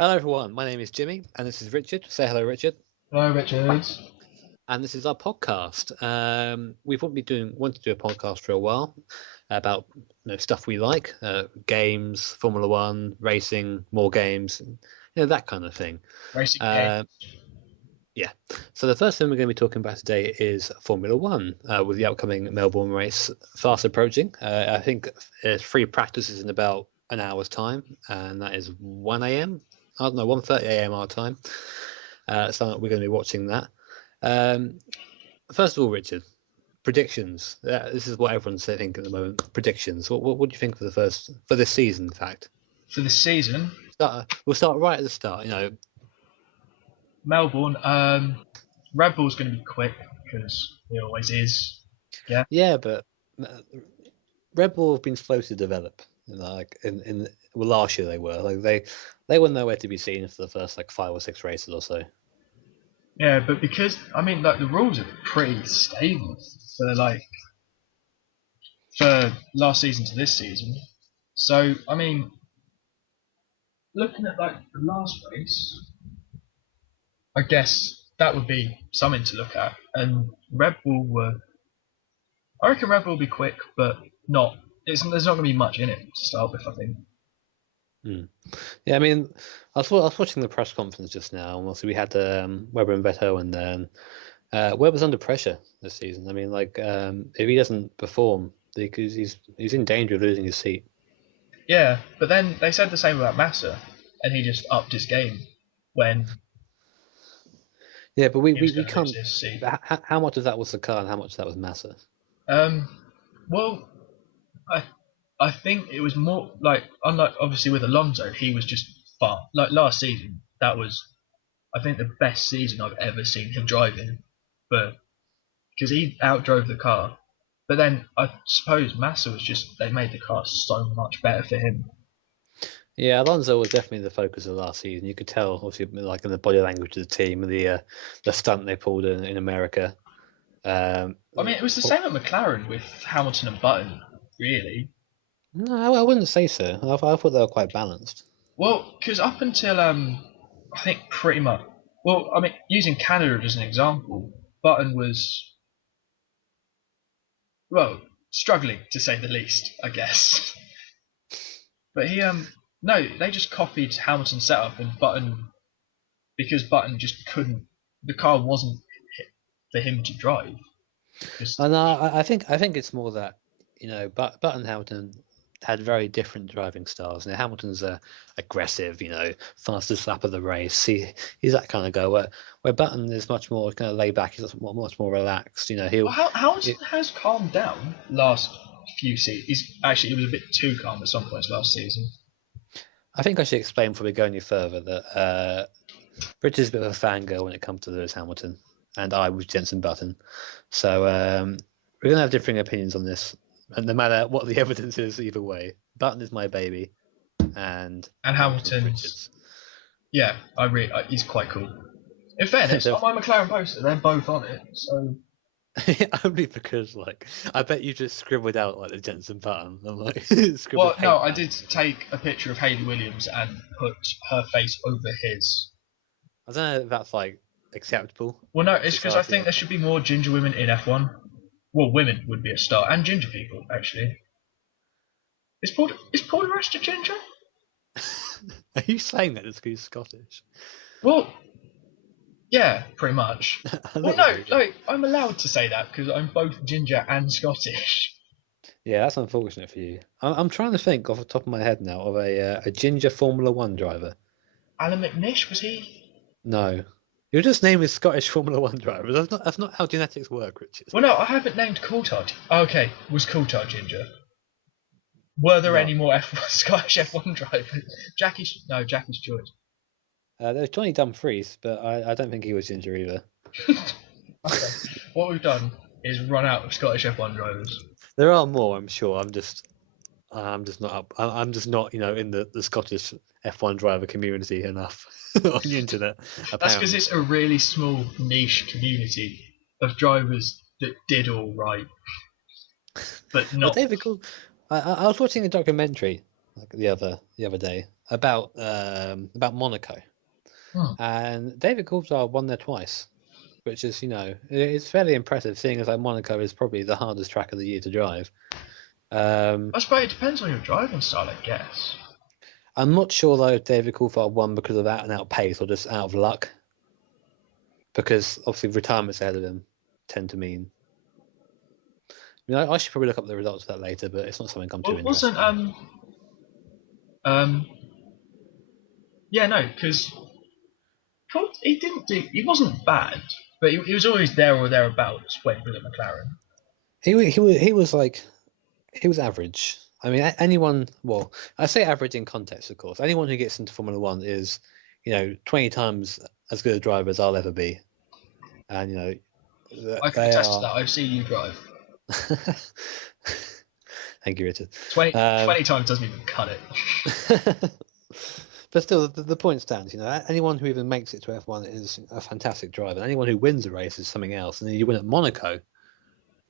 Hello, everyone. My name is Jimmy, and this is Richard. Say hello, Richard. Hello, Richard. And this is our podcast. We've wanted to do a podcast for a while about stuff we like, games, Formula One, racing, more games, that kind of thing. Racing game. Yeah. So the first thing we're going to be talking about today is Formula One, with the upcoming Melbourne race fast approaching. I think free practices in about an hour's time, and that is 1 a.m. I don't know, 1:30 a.m. our time. So we're going to be watching that. First of all, Richard, predictions. This is what everyone's thinking at the moment. Predictions. What do you think for this season? In fact, For this season, we'll start right at the start. Melbourne. Red Bull's going to be quick because he always is. Yeah. Yeah, but Red Bull have been slow to develop. Last year they were they were nowhere to be seen for the first 5 or 6 races or so. Yeah, but because the rules are pretty stable for last season to this season. So looking at the last race, I guess that would be something to look at. And Red Bull were. I reckon Red Bull will be quick, but not. There's not going to be much in it to start with, I think. Yeah, I was watching the press conference just now, and also we had Webber and Vettel, and then Webber's under pressure this season. If he doesn't perform, because he's in danger of losing his seat. Yeah, but then they said the same about Massa, and he just upped his game when. Yeah, but we can't. How much of that was the car, and how much of that was Massa? Well, I think it was more unlike obviously with Alonso, he was just far. Like last season, that was I think the best season I've ever seen him driving, but because he outdrove the car. But then I suppose Massa was just they made the car so much better for him. Yeah, Alonso was definitely the focus of last season. You could tell, obviously, in the body language of the team, the stunt they pulled in America. It was the same at McLaren with Hamilton and Button, really. No, I wouldn't say so. I thought they were quite balanced. Well, because up until I think pretty much. Well, using Canada as an example, Button was struggling to say the least, I guess. But he no, they just copied Hamilton's setup and Button because Button just couldn't. The car wasn't for him to drive. And I think it's more that Button and Hamilton had very different driving styles. Hamilton's aggressive, fastest lap of the race. He's that kind of guy. Where Button is much more kind of laid back. He's much more relaxed. Hamilton has calmed down last few seasons. It was a bit too calm at some points last season. I think I should explain before we go any further that Richard's a bit of a fangirl when it comes to Lewis Hamilton, and I was Jenson Button. So we're going to have differing opinions on this, and no matter what the evidence is, either way, Button is my baby, and Hamilton's. Yeah, he's quite cool. In fairness, on my McLaren poster, they're both on it, so. Only because, I bet you just scribbled out the Jenson Button. I'm well, no, I did take a picture of Hayley Williams and put her face over his. I don't know if that's acceptable. Well, no, it's because I think there should be more ginger women in F1. Well, women would be a start, and ginger people actually. Is Paul the rest of ginger? Are you saying that it's because he's Scottish? Well. Yeah, pretty much. Well, no, I'm allowed to say that because I'm both ginger and Scottish. Yeah, that's unfortunate for you. I'm trying to think off the top of my head now of a ginger Formula One driver. Alan McNish, was he? No. Your just name is Scottish Formula One drivers. That's not how genetics work, Richard. Well, no, I haven't named Coulthard. Okay, was Coulthard ginger? Were there any more Scottish F1 drivers? Jackie's Stewart. There's Johnny Dumfries, but I don't think he was ginger either. Okay. What we've done is run out of Scottish F1 drivers. There are more, I'm sure. I'm just not up. I'm just not, in the Scottish F1 driver community enough on the internet. Apparently. That's because it's a really small niche community of drivers that did all right, but not. I was watching a documentary the other day about Monaco, Hmm. and David Coulthard won there twice, which is it's fairly impressive, seeing as like Monaco is probably the hardest track of the year to drive. I suppose it depends on your driving style, I guess. I'm not sure though if David Coulthard won because of out and out pace or just out of luck, because obviously retirements ahead of him tend to mean. I should probably look up the results of that later, but it's not something I'm too Well, interested wasn't in. um yeah, no, because he didn't do. He wasn't bad, but he was always there or thereabouts when he was at McLaren. He was average. I mean, anyone. Well, I say average in context, of course. Anyone who gets into Formula One is, 20 times as good a driver as I'll ever be, and I can they attest to are. that. I've seen you drive. Thank you, Richard. 20 times doesn't even cut it. But still, the point stands. Anyone who even makes it to F1 is a fantastic driver. Anyone who wins a race is something else. And then you win at Monaco,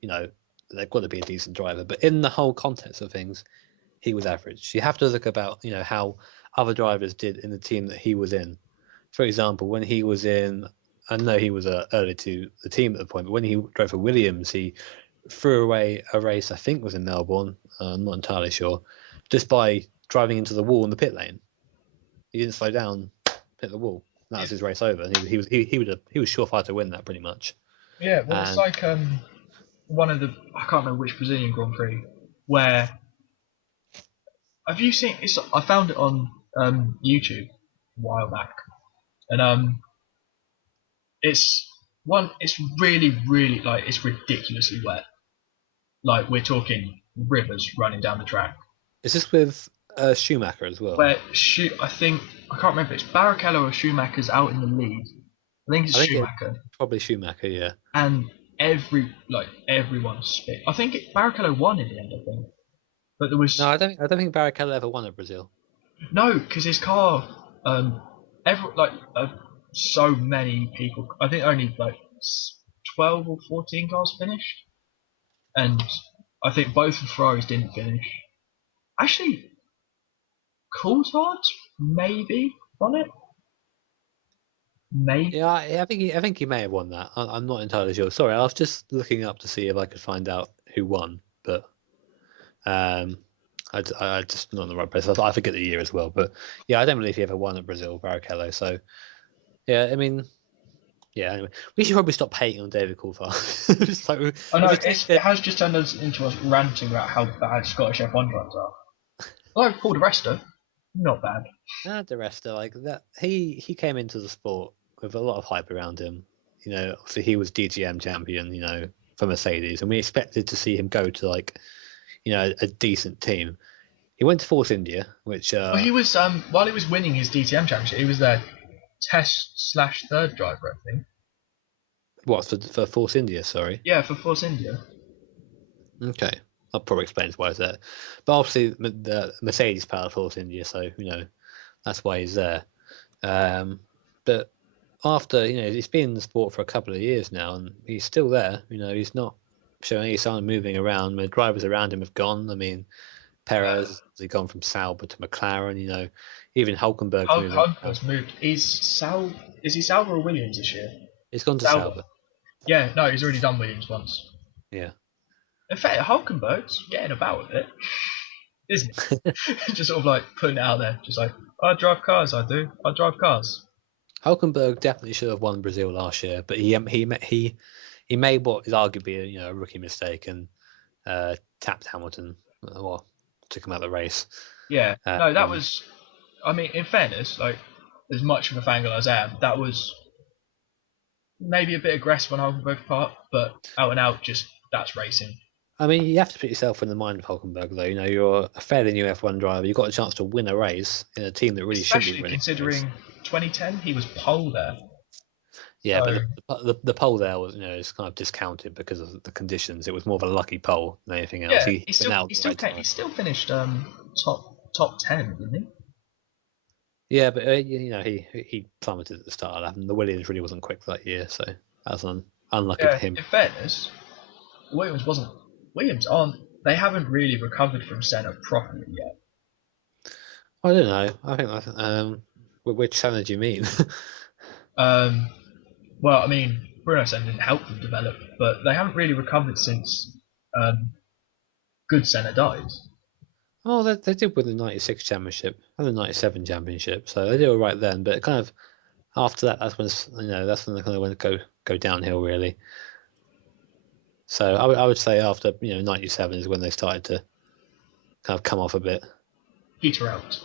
they've got to be a decent driver. But in the whole context of things, he was average. You have to look about, how other drivers did in the team that he was in. For example, when he was in, I know he was early to the team at the point, but when he drove for Williams, he threw away a race, I think was in Melbourne, I'm not entirely sure, just by driving into the wall in the pit lane. He didn't slow down, hit the wall. That was his race over, and he was surefire to win that pretty much. Yeah, well, it's And like one of the I can't remember which Brazilian Grand Prix where have you seen? I found it on YouTube a while back, and it's one. It's really, really like it's ridiculously wet. Like we're talking rivers running down the track. is this with Schumacher as well? Where I think I can't remember. It's Barrichello or Schumacher's out in the lead. I think it's I think it's Schumacher, probably Schumacher, yeah. and everyone spit. I think Barrichello won in the end. I think, but there No, was I don't think Barrichello ever won at Brazil. no because his car. Every so many people. I think only 12 or 14 cars finished, and I think both of Ferraris didn't finish. Actually, Coulthard maybe won it. Maybe. Yeah, I think he may have won that. I'm not entirely sure. Sorry, I was just looking up to see if I could find out who won, but um, I just not in the right place. I forget the year as well, but yeah, I don't believe he ever won at Brazil, Barrichello. So yeah, I mean, yeah. Anyway, we should probably stop hating on David Coulthard. I If know we take it has just turned us into us ranting about how bad Scottish F1 drivers are. Like Paul de Resta, not bad. the rest are like that. He came into the sport with a lot of hype around him. Obviously he was DGM champion. For Mercedes, and we expected to see him go to a decent team. He went to Force India, which Well, he was while he was winning his DTM championship, he was their test/third driver, I think. what for Force India? Sorry. Yeah, for Force India. Okay, that probably explains why he's there. But obviously the Mercedes powered Force India, so that's why he's there. But after he's been in the sport for a couple of years now, and he's still there. He's not showing any sign of moving around. The drivers around him have gone. I mean, Perez has gone from Sauber to McLaren. Even Hulkenberg's moving. Hulkenberg's moved. Is he Sauber or Williams this year? He's gone to Sauber. Sauber. Yeah, no, he's already done Williams once. Yeah. In fact, Hulkenberg's getting about with it, isn't he? Just sort of like putting it out there, just like I drive cars. I do. I drive cars. Hulkenberg definitely should have won Brazil last year, but he made what is arguably a rookie mistake and tapped Hamilton, or took him out of the race. Yeah, no, that Um, was. I mean, in fairness, like as much of a fangirl as I am, that was maybe a bit aggressive on Hulkenberg's part, but out and out, just that's racing. I mean, you have to put yourself in the mind of Hulkenberg, though. You're a fairly new F1 driver. You've got a chance to win a race in a team that really should be Especially winning. considering 2010, he was pole there. Yeah, So, but the pole there was, is kind of discounted because of the conditions. It was more of a lucky pole than anything else. yeah, He went out he the still right time. he still finished top 10, didn't he? Yeah, but he plummeted at the start of that, and the Williams really wasn't quick that year, so that was unlucky for Yeah. him. In fairness, Williams aren't. They haven't really recovered from Senna properly yet. I don't know. I think that's which Senna do you mean? Um, well, I mean, Bruno Senna didn't help them develop, but they haven't really recovered since um, Good Senna died. Oh, they did win the '96 championship and the '97 championship, so they did all right then. But kind of after that, that's when they kind of went go downhill really. So I would say after '97 is when they started to kind of come off a bit. Peter out.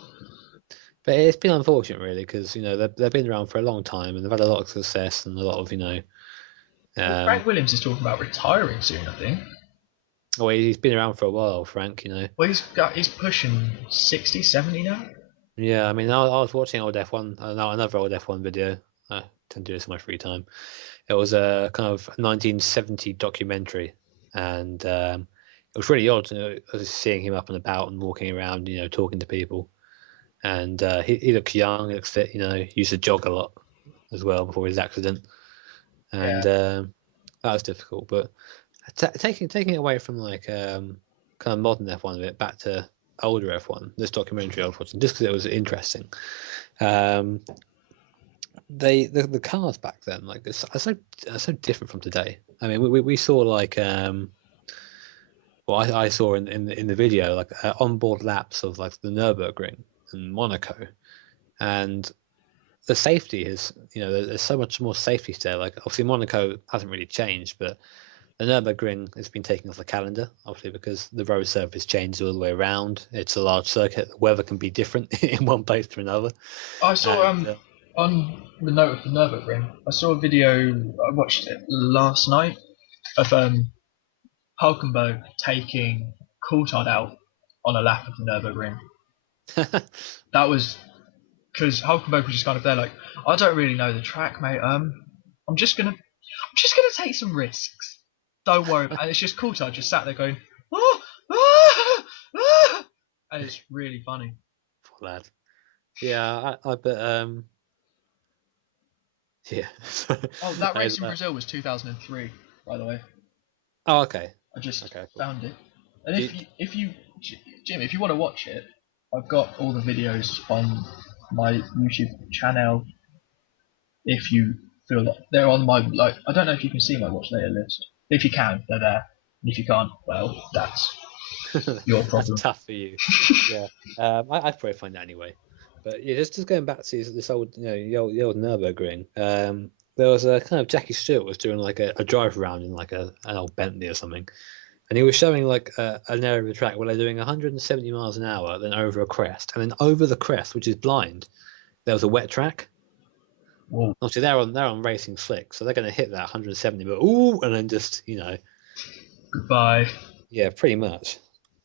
But it's been unfortunate really because they've been around for a long time and they've had a lot of success and a lot of Well, um. Frank Williams is talking about retiring soon, I think. Well, he's been around for a while, Frank. Well, he's pushing 60, 70 now. Yeah, I mean, I was watching old F1, another old F1 video. I tend to do this in my free time. It was a kind of 1970 documentary, and it was really odd, seeing him up and about and walking around, talking to people. And he looks young, he looks fit, he used to jog a lot as well before his accident, and Yeah. that was difficult. But taking it away from like kind of modern F1 a bit back to older F1, this documentary I was watching, just because it was interesting. Um, the cars back then like are so different from today. I mean, we saw like what I saw in the video like onboard laps of like the Nürburgring and Monaco, and the safety is there's so much more safety there. Like obviously Monaco hasn't really changed, but the Nürburgring has been taken off the calendar, obviously because the road surface changes all the way around. It's a large circuit. The weather can be different in one place to another. I saw And on the note of the Nurburgring, I saw a video. I watched it last night of Hulkenberg taking Coulthard out on a lap of the Nurburgring. That was because Hulkenberg was just kind of there, like, I don't really know the track, mate. I'm just gonna take some risks. Don't worry. And it's just Coulthard just sat there going, oh, ah, ah, and it's really funny. poor lad. Yeah, I bet. Yeah. Oh, that That is, race in Brazil was 2003, by the way. oh, okay. I just Okay, cool. found it. And Do if you, Jim, if you want to watch it, I've got all the videos on my YouTube channel. If you feel like they're on my I don't know if you can see my watch later list. If you can, they're there. And if you can't, well, that's your That's problem. tough for you. Yeah. I'd probably find that anyway. But yeah, just going back to this old, the old Nurburgring. There was a kind of Jackie Stewart was doing like a drive around in like an old Bentley or something, and he was showing like an area of the track where they're doing 170 miles an hour, then over a crest, and then over the crest, which is blind, there was a wet track. Whoa. Obviously, they're on racing slick, so they're going to hit that 170, but ooh, and then just Goodbye. yeah, pretty much.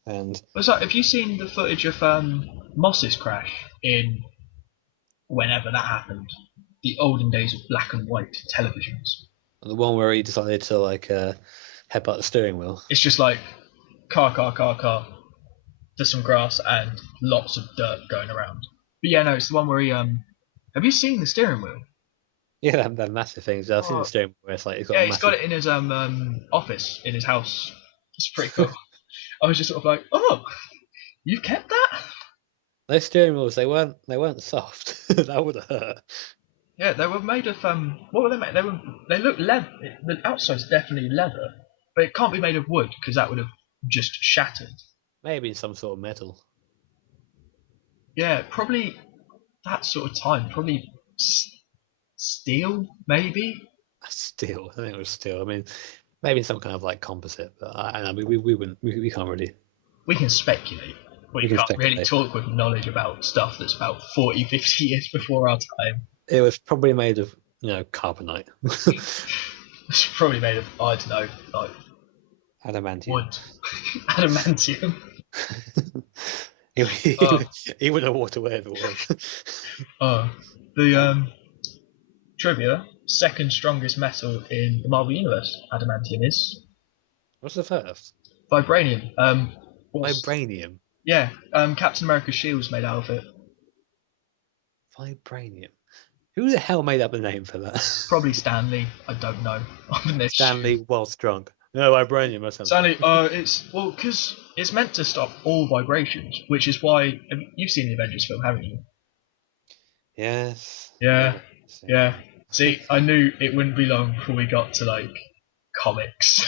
And What's that? Have you seen the footage of Moss's crash in whenever that happened? The olden days of black and white televisions. the one where he decided to like headbutt the steering wheel. It's just like car, car, car, car. There's some grass and lots of dirt going around. But yeah, no, it's the one where he Have you seen the steering wheel? Yeah, they're massive things. I've seen the Oh, steering wheel where it's like it's got yeah, a he's got massive. it in his office in his house. It's pretty cool. I was just sort of like, oh, you kept that? Those steering wheels, they weren't soft. That would have hurt. Yeah, they were made of what were they made? They look leather. The outside's definitely leather, but it can't be made of wood because that would have just shattered. Maybe in some sort of metal. Yeah, probably that sort of time. Probably steel, maybe. Steel. I think it was steel. I mean, maybe some kind of like composite, but I know we wouldn't. We can't really. We can speculate. We We can can't really speculate. talk with knowledge about stuff that's about 40, 50 years before our time. It was probably made of carbonite, It's probably made of, I don't know, like adamantium. wood, adamantium. he, he, Oh, he would have walked away if it was. oh. The trivia: second strongest metal in the Marvel Universe, adamantium is What's the first? vibranium. What's Vibranium. yeah? Captain America's shield's made out of it. Vibranium. Who the hell made up the name for that? Probably Stanley. I don't know. I'm gonna assume. Stanley whilst drunk. No, vibranium or something. Sally, it's well because it's meant to stop all vibrations, which is why you've seen the Avengers film, haven't you? Yes. Yeah, Yes. yeah. Yeah. See, I knew it wouldn't be long before we got to like comics.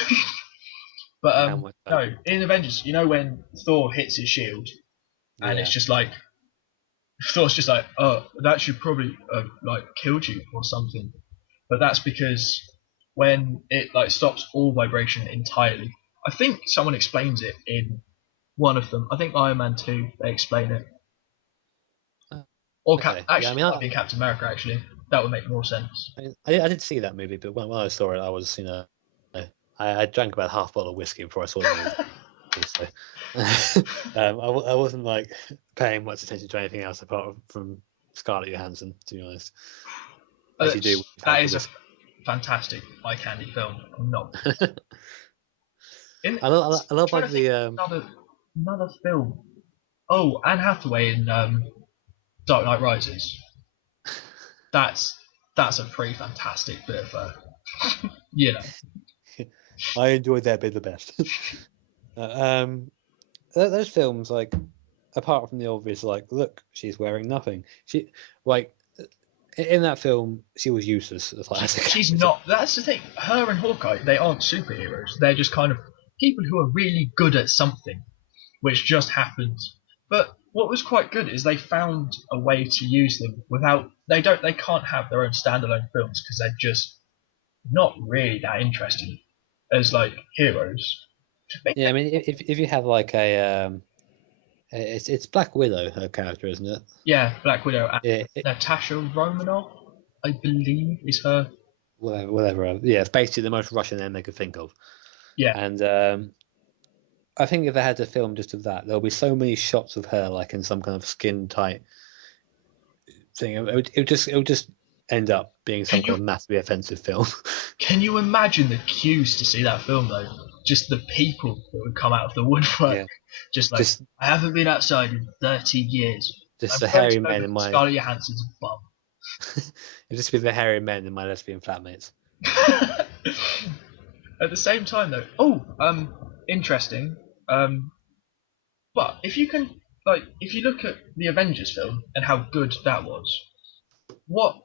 But How much so? no, in Avengers, you know when Thor hits his shield and it's Yeah. just like Thor's just like, oh, that should probably like killed you or something. But that's because when it like stops all vibration entirely, I think someone explains it in one of them. I think Iron Man 2 they explain it, Uh, or okay. Yeah. I actually mean, it might be in Captain America. Actually, that would make more sense. I did see that movie, but when I saw it, I was, I drank about half a bottle of whiskey before I saw the movie. So, I wasn't like paying much attention to anything else apart from Scarlett Johansson, to be honest, as you do when you've had That the is a whiskey. fantastic eye candy film. I'm not. In, I love trying like to think the of another film. Oh, Anne Hathaway in Dark Knight Rises. That's that's a pretty fantastic bit of you know. I enjoyed that bit the best. um, those films, like apart from the obvious, like look, she's wearing nothing. She like in that film, she was useless as like as a She's character. not. That's the thing. Her and Hawkeye, they aren't superheroes. They're just kind of people who are really good at something, which just happens. But what was quite good is they found a way to use them without. They can't have their own standalone films because they're just not really that interesting as like heroes. Yeah, I mean, if you have like a it's Black Widow, her character, isn't it? Yeah, Black Widow and Yeah, Natasha Romanoff, I believe, is her. whatever. Yeah, it's basically the most Russian name they could think of. Yeah. And I think if they had to film just of that, there'll be so many shots of her like in some kind of skin tight thing. It would just end up being some Can kind you of massively offensive film. can you imagine the queues to see that film though? Just the people that would come out of the woodwork. Yeah, Just like just I haven't been outside in 30 years. I'm the going to hairy go men look in at my Scarlett Johansson's bum. it just be the hairy men in my lesbian flatmates. At the same time though, interesting. Um, but if you can if you look at the Avengers film and how good that was, what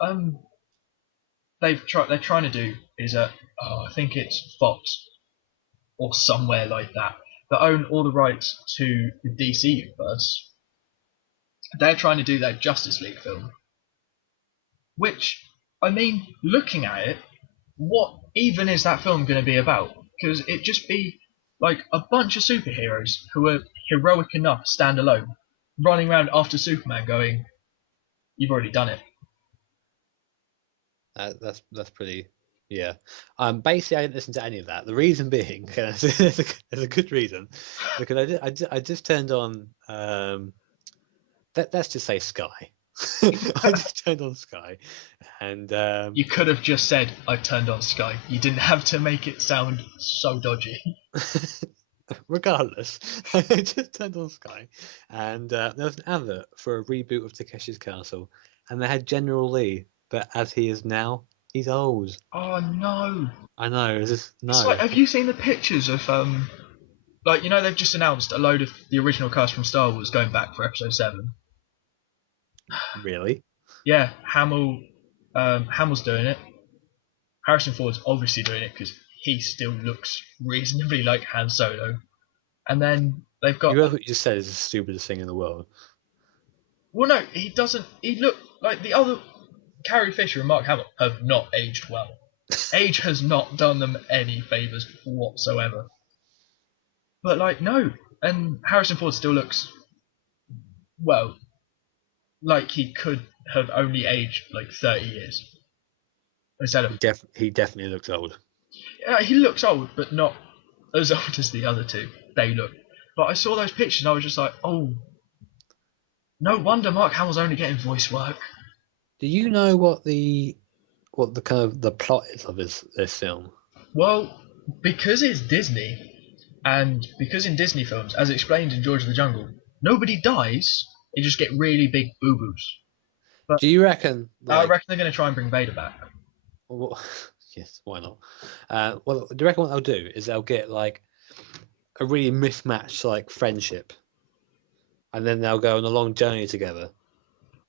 they're trying to do is I think it's Fox or somewhere like that that own all the rights to the DC universe. They're trying to do their Justice League film, which I mean, looking at it, what even is that film going to be about? Because it just be like a bunch of superheroes who are heroic enough to stand alone, running around after Superman, going, "You've already done it." That's pretty. Yeah. Basically, I didn't listen to any of that. The reason being, there's a good reason, because I just turned on. Let's just say Sky. I just turned on Sky, and You could have just said, "I turned on Sky." You didn't have to make it sound so dodgy. regardless, I just turned on Sky, and there was an advert for a reboot of Takeshi's Castle, and they had General Lee, but as he is now, he's old. Oh no! I know. It's just It's like, no, have you seen the pictures of like they've just announced a load of the original cast from Star Wars going back for Episode 7. really. Yeah, Hamill's doing it. Harrison Ford's obviously doing it because he still looks reasonably like Han Solo. And then they've You got realize what you just said is the stupidest thing in the world. well, no, he doesn't. He look like the other Carrie Fisher and Mark Hamill have not aged well. Age has not done them any favors whatsoever. But like no, and Harrison Ford still looks well like he could have only aged like 30 years instead of He definitely looks old. he looks old, but not as old as the other two. They look. But I saw those pictures and I was just like, oh, no wonder Mark Hamill's only getting voice work. Do you know what the kind of the plot is of this film? Well, because it's Disney, and because in Disney films, as explained in George of the Jungle, nobody dies. They just get really big boo boos. But Do you reckon I like reckon they're going to try and bring Vader back. what, Yes, why not? Well, do you reckon what they'll do is they'll get like a really mismatched like friendship, and then they'll go on a long journey together,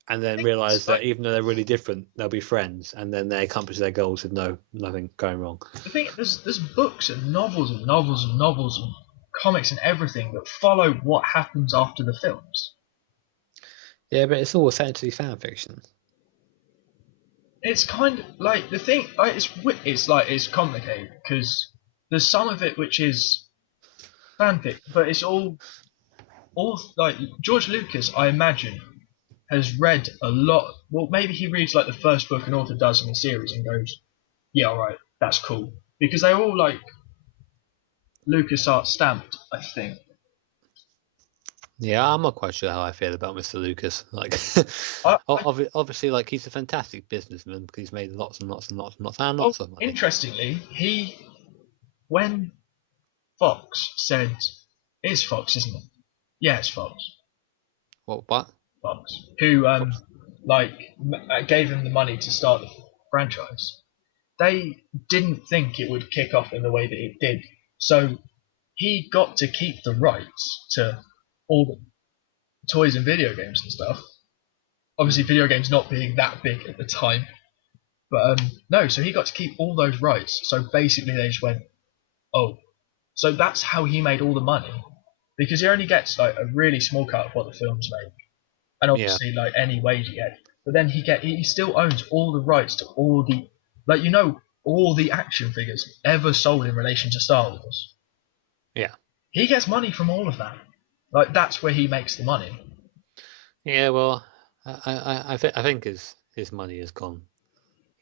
and then realize that even though they're really different, they'll be friends, and then they accomplish their goals with nothing going wrong. I think there's books and novels and novels and novels and comics and everything that follow what happens after the films. Yeah, but it's all essentially fan fiction. It's kind of like the thing. Like it's complicated because there's some of it which is fanfic, but it's all like George Lucas. I imagine has read a lot. Well, maybe he reads like the first book an author does in a series and goes, "Yeah, all right, that's cool," because they're all like LucasArts stamped, I think. Yeah, I'm not quite sure how I feel about Mr. Lucas. Like, obviously, like he's a fantastic businessman because he's made lots and lots and lots and lots of money. Interestingly, when Fox said, "It's Fox, isn't it?" Yeah, it's Fox. What? Fox, who gave him the money to start the franchise. They didn't think it would kick off in the way that it did, so he got to keep the rights to all the toys and video games and stuff. Obviously, video games not being that big at the time, but no, so he got to keep all those rights. So basically, they just went, oh, so that's how he made all the money, because he only gets like a really small cut of what the films make, and obviously like any wage he gets. But then he still owns all the rights to all the all the action figures ever sold in relation to Star Wars. Yeah. He gets money from all of that. Like that's where he makes the money. Yeah, well, I think his money has gone.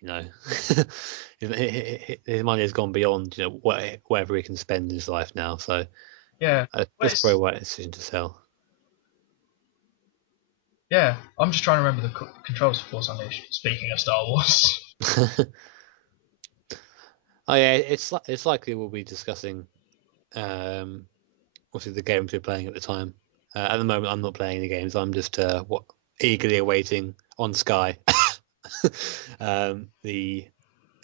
You know, his money has gone beyond whatever he can spend in his life now. So yeah, that's probably the right decision to sell. Yeah, I'm just trying to remember the controls for Force Unleashed. Speaking of Star Wars. Oh yeah, it's likely we'll be discussing obviously the games we're playing at the time. At the moment, I'm not playing any games. I'm just eagerly awaiting on Sky the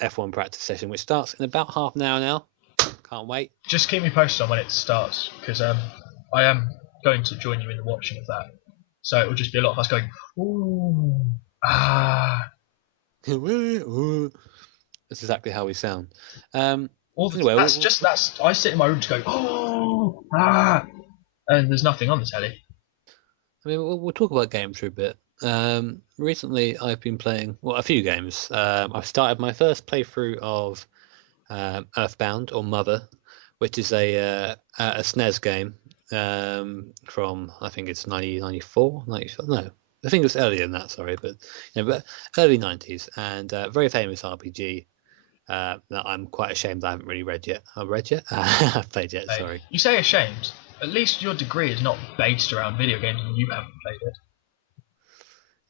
F1 practice session, which starts in about half an hour now. Can't wait. Just keep me posted on when it starts, because I am going to join you in the watching of that. So it will just be a lot of us going, ooh, ah. That's exactly how we sound. Anyway, I sit in my room to go, oh, ah, and there's nothing on the telly. I mean, we'll talk about games for a bit. Recently, I've been playing a few games. I've started my first playthrough of Earthbound or Mother, which is a SNES game from I think it's 1994, 95. No, I think it was earlier than that. Sorry, but early 90s, and very famous RPG that I'm quite ashamed I haven't really read yet. I've read yet. I've played yet. Hey, sorry. You say ashamed. At least your degree is not based around video games, and you haven't played it.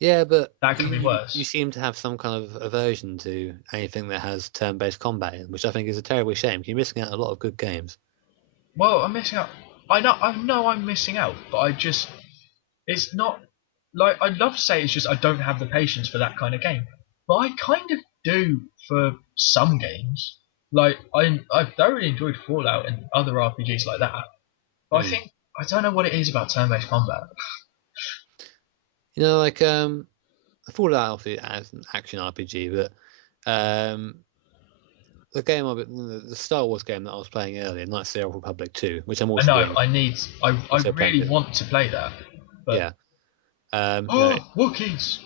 Yeah, but that could be worse. You seem to have some kind of aversion to anything that has turn-based combat in, which I think is a terrible shame. You're missing out on a lot of good games. Well, I'm missing out. I know I'm missing out, but it's not like I'd love to say it's just I don't have the patience for that kind of game, but I kind of do for some games. Like I've thoroughly enjoyed Fallout and other RPGs like that, but I don't know what it is about turn-based combat. Like Fallout obviously as an action RPG, but the game the Star Wars game that I was playing earlier, Knights of the Old Republic 2, which I'm also I really want to play that. But yeah. Wookiees.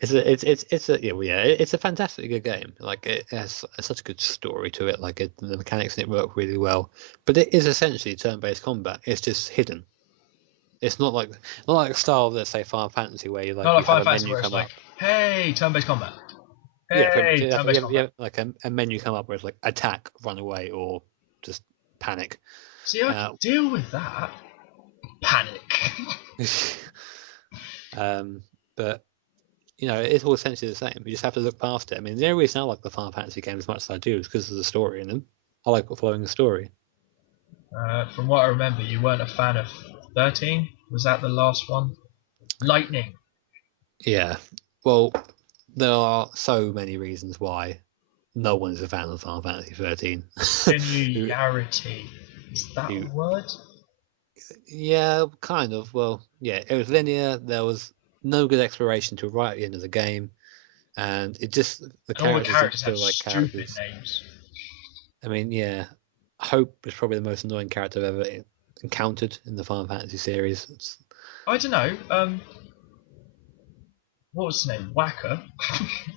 It's a fantastic good game. Like it has such a good story to it. Like the mechanics in it work really well. But it is essentially turn-based combat. It's just hidden. It's not like a style of, let's say, Final Fantasy where you have a menu come up. Hey, turn-based combat. Hey, you have like a menu come up where it's like attack, run away, or just panic. See, I can deal with that. Panic. But it's all essentially the same. You just have to look past it. I mean, the only reason I like the Final Fantasy games as much as I do is because of the story in them. I like following the story. From what I remember, you weren't a fan of 13. Was that the last one? Lightning. Yeah. Well, there are so many reasons why no one is a fan of Final Fantasy 13. Who, Linearity. Is that a who, word? yeah, kind of. Well, yeah, it was linear. There was no good exploration to right at the end of the game, and it just the And all the characters didn't characters had feel like stupid characters. names. I mean, yeah, Hope is probably the most annoying character I've ever encountered in the Final Fantasy series. I don't know. What was his name? Whacker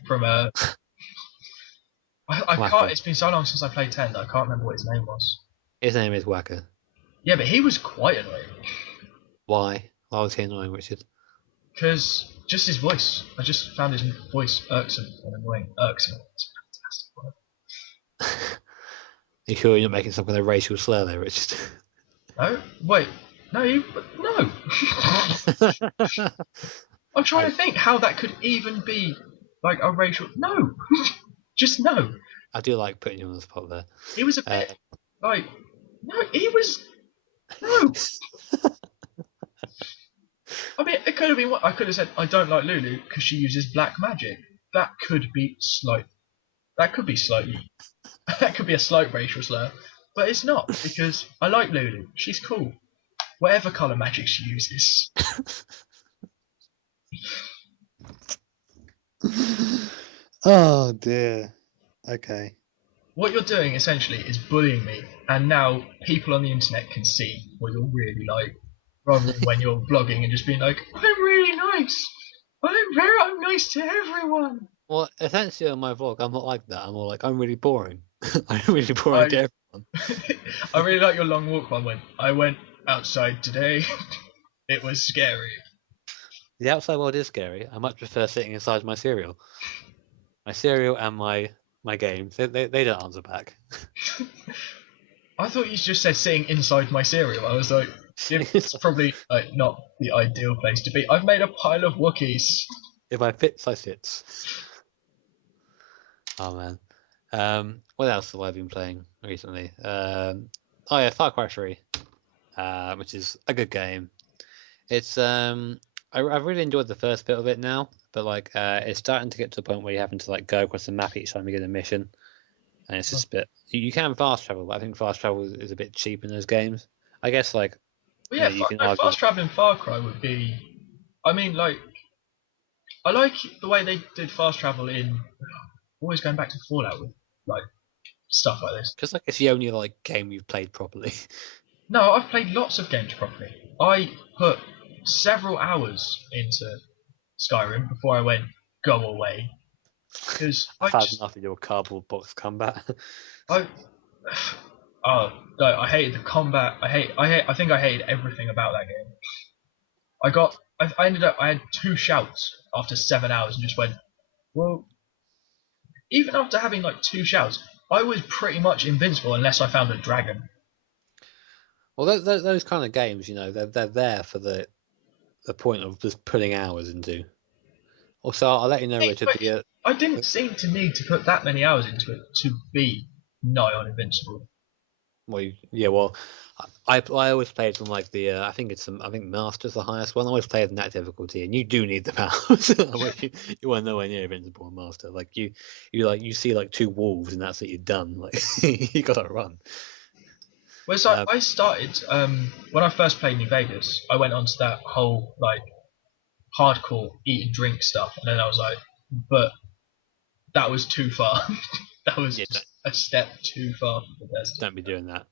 from I can't. Whacker. It's been so long since I played 10 that I can't remember what his name was. His name is Whacker. Yeah, but he was quite annoying. Why? Why was he annoying, Richard? Because just his voice. I just found his voice irksome and annoying. Irksome. It's a fantastic word. You sure you're not making some kind of racial slur there, Richard? No? Wait. No, no. I'm trying to think how that could even be like a racial. No. Just no. I do like putting you on the spot there. He was a bit like. No, he was. No. I mean, it could have been what I could have said. I don't like Lulu because she uses black magic. That could be slight. That could be slightly. That could be a slight racial slur, but it's not because I like Lulu. She's cool. Whatever color magic she uses. Oh dear. Okay. What you're doing essentially is bullying me, and now people on the internet can see what you're really like, rather than when you're vlogging and just being like, "I'm really nice. I'm nice to everyone." Well, essentially on my vlog, I'm not like that. I'm more like, I'm really boring. I'm really boring to everyone. I really like your long walk one when I went outside today. It was scary. The outside world is scary. I much prefer sitting inside my cereal. My cereal and my games. They don't answer back. I thought you just said sitting inside my cereal. I was like, it's probably like not the ideal place to be. I've made a pile of Wookiees. If I fits, I sits. Oh man. What else have I been playing recently? Oh yeah, Far Cry 3, which is a good game. It's I've really enjoyed the first bit of it now, but like it's starting to get to the point where you're having to like go across the map each time you get a mission, and it's just a bit. You can fast travel, but I think fast travel is a bit cheap in those games. I guess like Well, yeah, you can no, argue. fast traveling Far Cry would be. I mean, like, I like the way they did fast travel in. Always going back to Fallout with like stuff like this. Because like it's the only like game you've played properly. No, I've played lots of games properly. I put several hours into Skyrim before I went go away because I've had enough of your cardboard box combat. I oh no, I hated the combat. I think I hated everything about that game. I ended up I had 2 shouts after 7 hours and just went, well, even after having like 2 shouts, I was pretty much invincible unless I found a dragon. Well, those kind of games, you know, they're there for the point of just putting hours into. Also, I'll let you know, Richard. I didn't seem to need to put that many hours into it to be nigh on invincible. Well, yeah, well, I always played from like the I think Master's the highest one. I always played in that difficulty, and you do need the powers. You weren't nowhere near invincible on Master. Like you see like 2 wolves, and that's it. You're done. Like you gotta run. Well, so I started when I first played New Vegas. I went onto that whole like hardcore eat and drink stuff, and then I was like, but that was too far. That was just a step too far for Bethesda. Don't be doing that.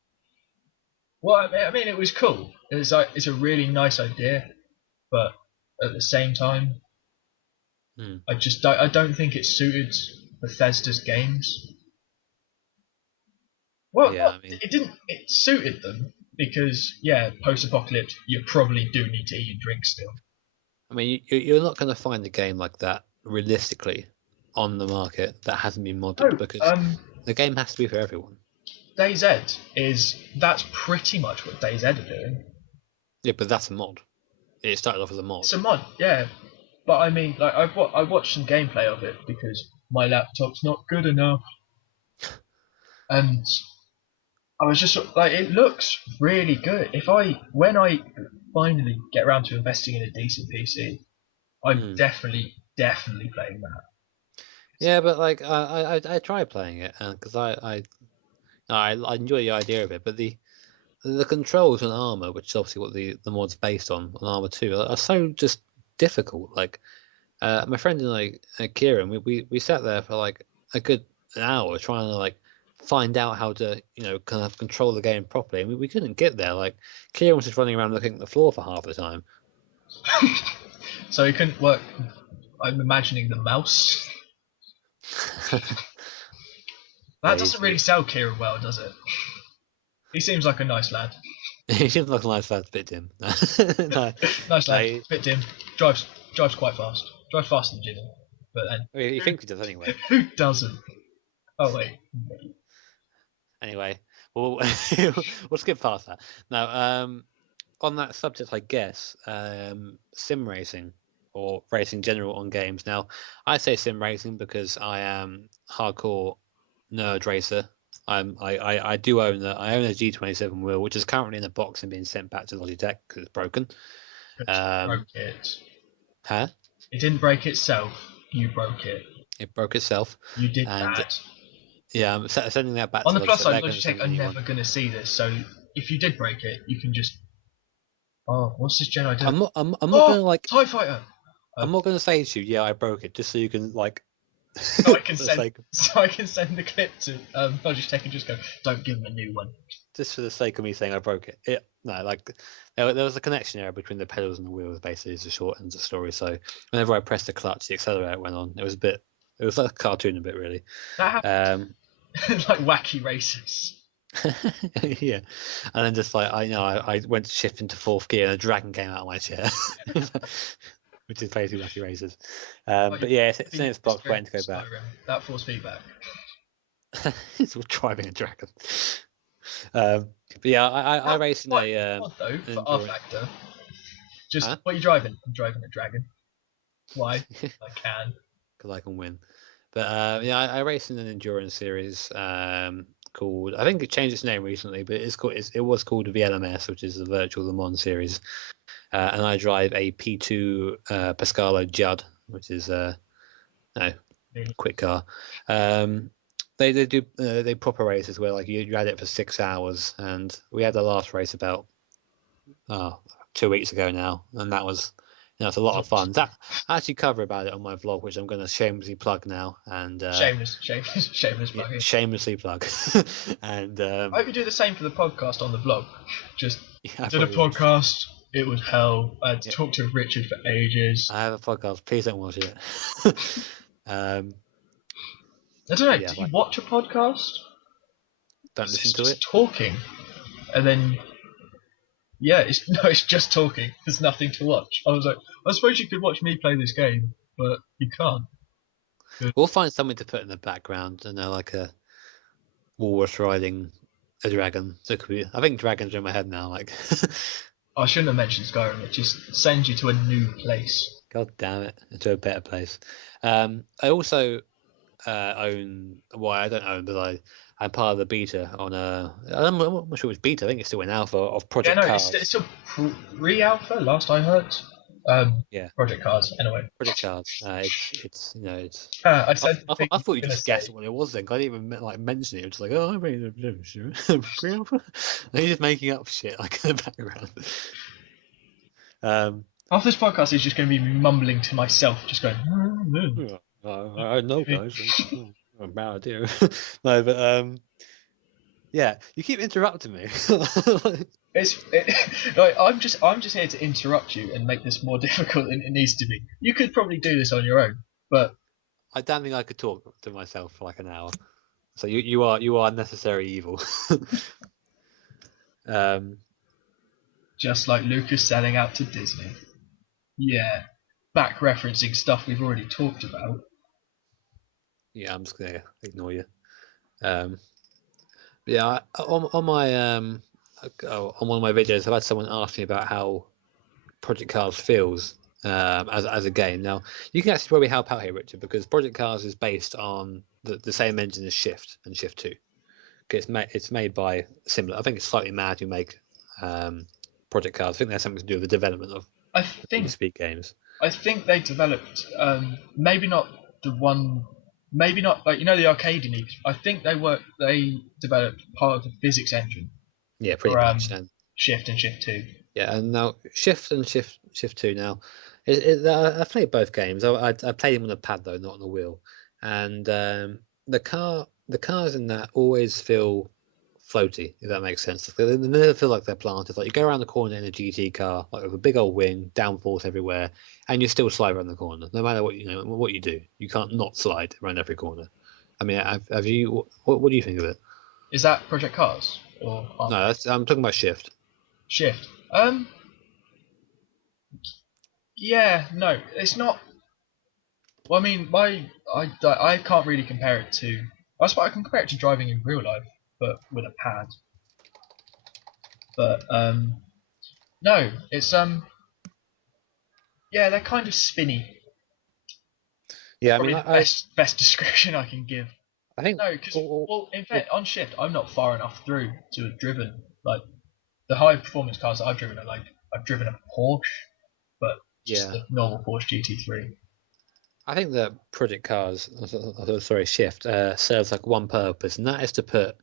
Well, I mean, it was cool. It's a really nice idea, but at the same time, I don't think it suited Bethesda's games. Well, yeah, I mean, it didn't. It suited them because post-apocalypse, you probably do need to eat and drink still. I mean, you're not going to find a game like that realistically on the market that hasn't been modded because the game has to be for everyone. That's pretty much what DayZ are doing. Yeah, but that's a mod. It started off as a mod. It's a mod, yeah. But I mean, like I watched some gameplay of it because my laptop's not good enough, and I was just like, it looks really good. When I finally get around to investing in a decent PC, I'm definitely playing that. Yeah, but like I tried playing it because I enjoy the idea of it, but the controls on Armor, which is obviously what the mod's based on Armor 2, are so just difficult. Like my friend and Kieran, we sat there for like a good an hour trying to like find out how to kind of control the game properly, and we couldn't get there. Like Kieran was just running around looking at the floor for half the time. So he couldn't work. I'm imagining the mouse. That doesn't really sell Kieran well, does it? He seems like a nice lad. He seems like a nice lad, bit dim. No, Nice lad, no, bit dim. Drives quite fast. Drives faster than Jimmy. But then he thinks he does anyway. who doesn't? Oh wait. Anyway, we'll we'll skip past that. Now, on that subject, I guess sim racing or racing general on games. Now, I say sim racing because I am hardcore nerd racer. I do own I own a G27 wheel, which is currently in a box and being sent back to Logitech because it's broken. Broke it. Huh? It didn't break itself. You broke it. It broke itself. You did And that. yeah, I'm sending that back On to the plus Logitech. side, They're going to Logitech send me are a new never one. going to see this. So if you did break it, you can just. Oh, what's this Jedi doing? I'm not going to like. TIE fighter. I'm not going to say to you, yeah, I broke it, just so you can like. So I can for the send. sake, So I can send the clip to Logitech and just go. Don't give him a new one. just for the sake of me saying I broke it. No, like there was a connection error between the pedals and the wheels. Basically, is the short end of the story. So whenever I pressed the clutch, the accelerator went on. It was a bit. It was like a cartoon a bit, really. That happened. Like wacky races. Yeah, and then just like I went to shift into fourth gear and a dragon came out of my chair, which is basically wacky races. But yeah, it's in its box waiting to go back. That force feedback. It's driving a dragon. But yeah, I race in a though for an R endurance. Factor. Just Huh? what are you driving? I'm driving a dragon. Why? I can. Because I can win. But yeah, I race in an endurance series called. I think it changed its name recently, but it was called the VLMS, which is the Virtual Le Mans series. And I drive a P2 Pascalo Judd, which is no quick car. They do they proper races where like you had it for 6 hours, and we had the last race about 2 weeks ago now, and that was it's a lot of fun. I actually cover about it on my vlog, which I'm going to shamelessly plug now, and shameless plugging. shamelessly plug. And I hope you do the same for the podcast on the vlog. Just yeah, did a podcast. It was hell. I had to talk to Richard for ages. I have a podcast. Please don't watch it. I don't know. Yeah, do you watch a podcast? Don't listen to it. Talking, and then it's just talking. There's nothing to watch. I was like, I suppose you could watch me play this game, but you can't. We'll find something to put in the background, like a walrus riding a dragon. So it could be. I think dragons are in my head now. Like, I shouldn't have mentioned Skyrim. It just sends you to a new place. God damn it, to a better place. I also own. Well, I don't own, but I'm part of the beta on I'm not sure it was beta. I think it's still in alpha of Project Cars. It's still pre-alpha. Last I heard. Yeah. Project Cars. Anyway. Project Cars. It's. I said. I thought you just guessed what it was then. I didn't even mention it. It was just like, oh, I'm pre-alpha. And you're just making up shit like in the background. Half this podcast is just going to be me mumbling to myself, just going. I know, guys. I'm a bad idea. No, but yeah, you keep interrupting me. I'm just here to interrupt you and make this more difficult than it needs to be. You could probably do this on your own, but I don't think I could talk to myself for like an hour. So you are necessary evil. Just like Lucas selling out to Disney. Yeah, back referencing stuff we've already talked about. Yeah, I'm just gonna ignore you. Yeah, on my on one of my videos, I've had someone ask me about how Project Cars feels as a game. Now, you can actually probably help out here, Richard, because Project Cars is based on the same engine as Shift and Shift 2. It's made by similar. I think it's slightly mad who make Project Cars. I think that's something to do with the development of speed games. I think they developed maybe not the one maybe not like the arcade Need. I think they developed part of the physics engine Yeah, pretty for much. And Shift and Shift Two. yeah, and now Shift and Shift Two now. I've played both games. I played them on the pad though, not on the wheel. And the cars in that always feel floaty, if that makes sense. They never feel like they're planted. Like you go around the corner in a GT car, like with a big old wing, downforce everywhere, and you still slide around the corner. No matter what you do, you can't not slide around every corner. I mean, have you? What do you think of it? Is that Project Cars or No, I'm talking about Shift. Shift? Yeah, no, it's not. Well, I mean, I can't really compare it to. I suppose I can compare it to driving in real life, but with a pad. But no, it's yeah, they're kind of spinny. It's Yeah, I mean, probably the best description I can give. I think. No, because well, in Well, fact, on Shift, I'm not far enough through to have driven like the high performance cars that I've driven are like I've driven a Porsche, but just yeah. the normal Porsche GT3. I think that Project Cars, sorry, Shift, serves like one purpose, and that is to put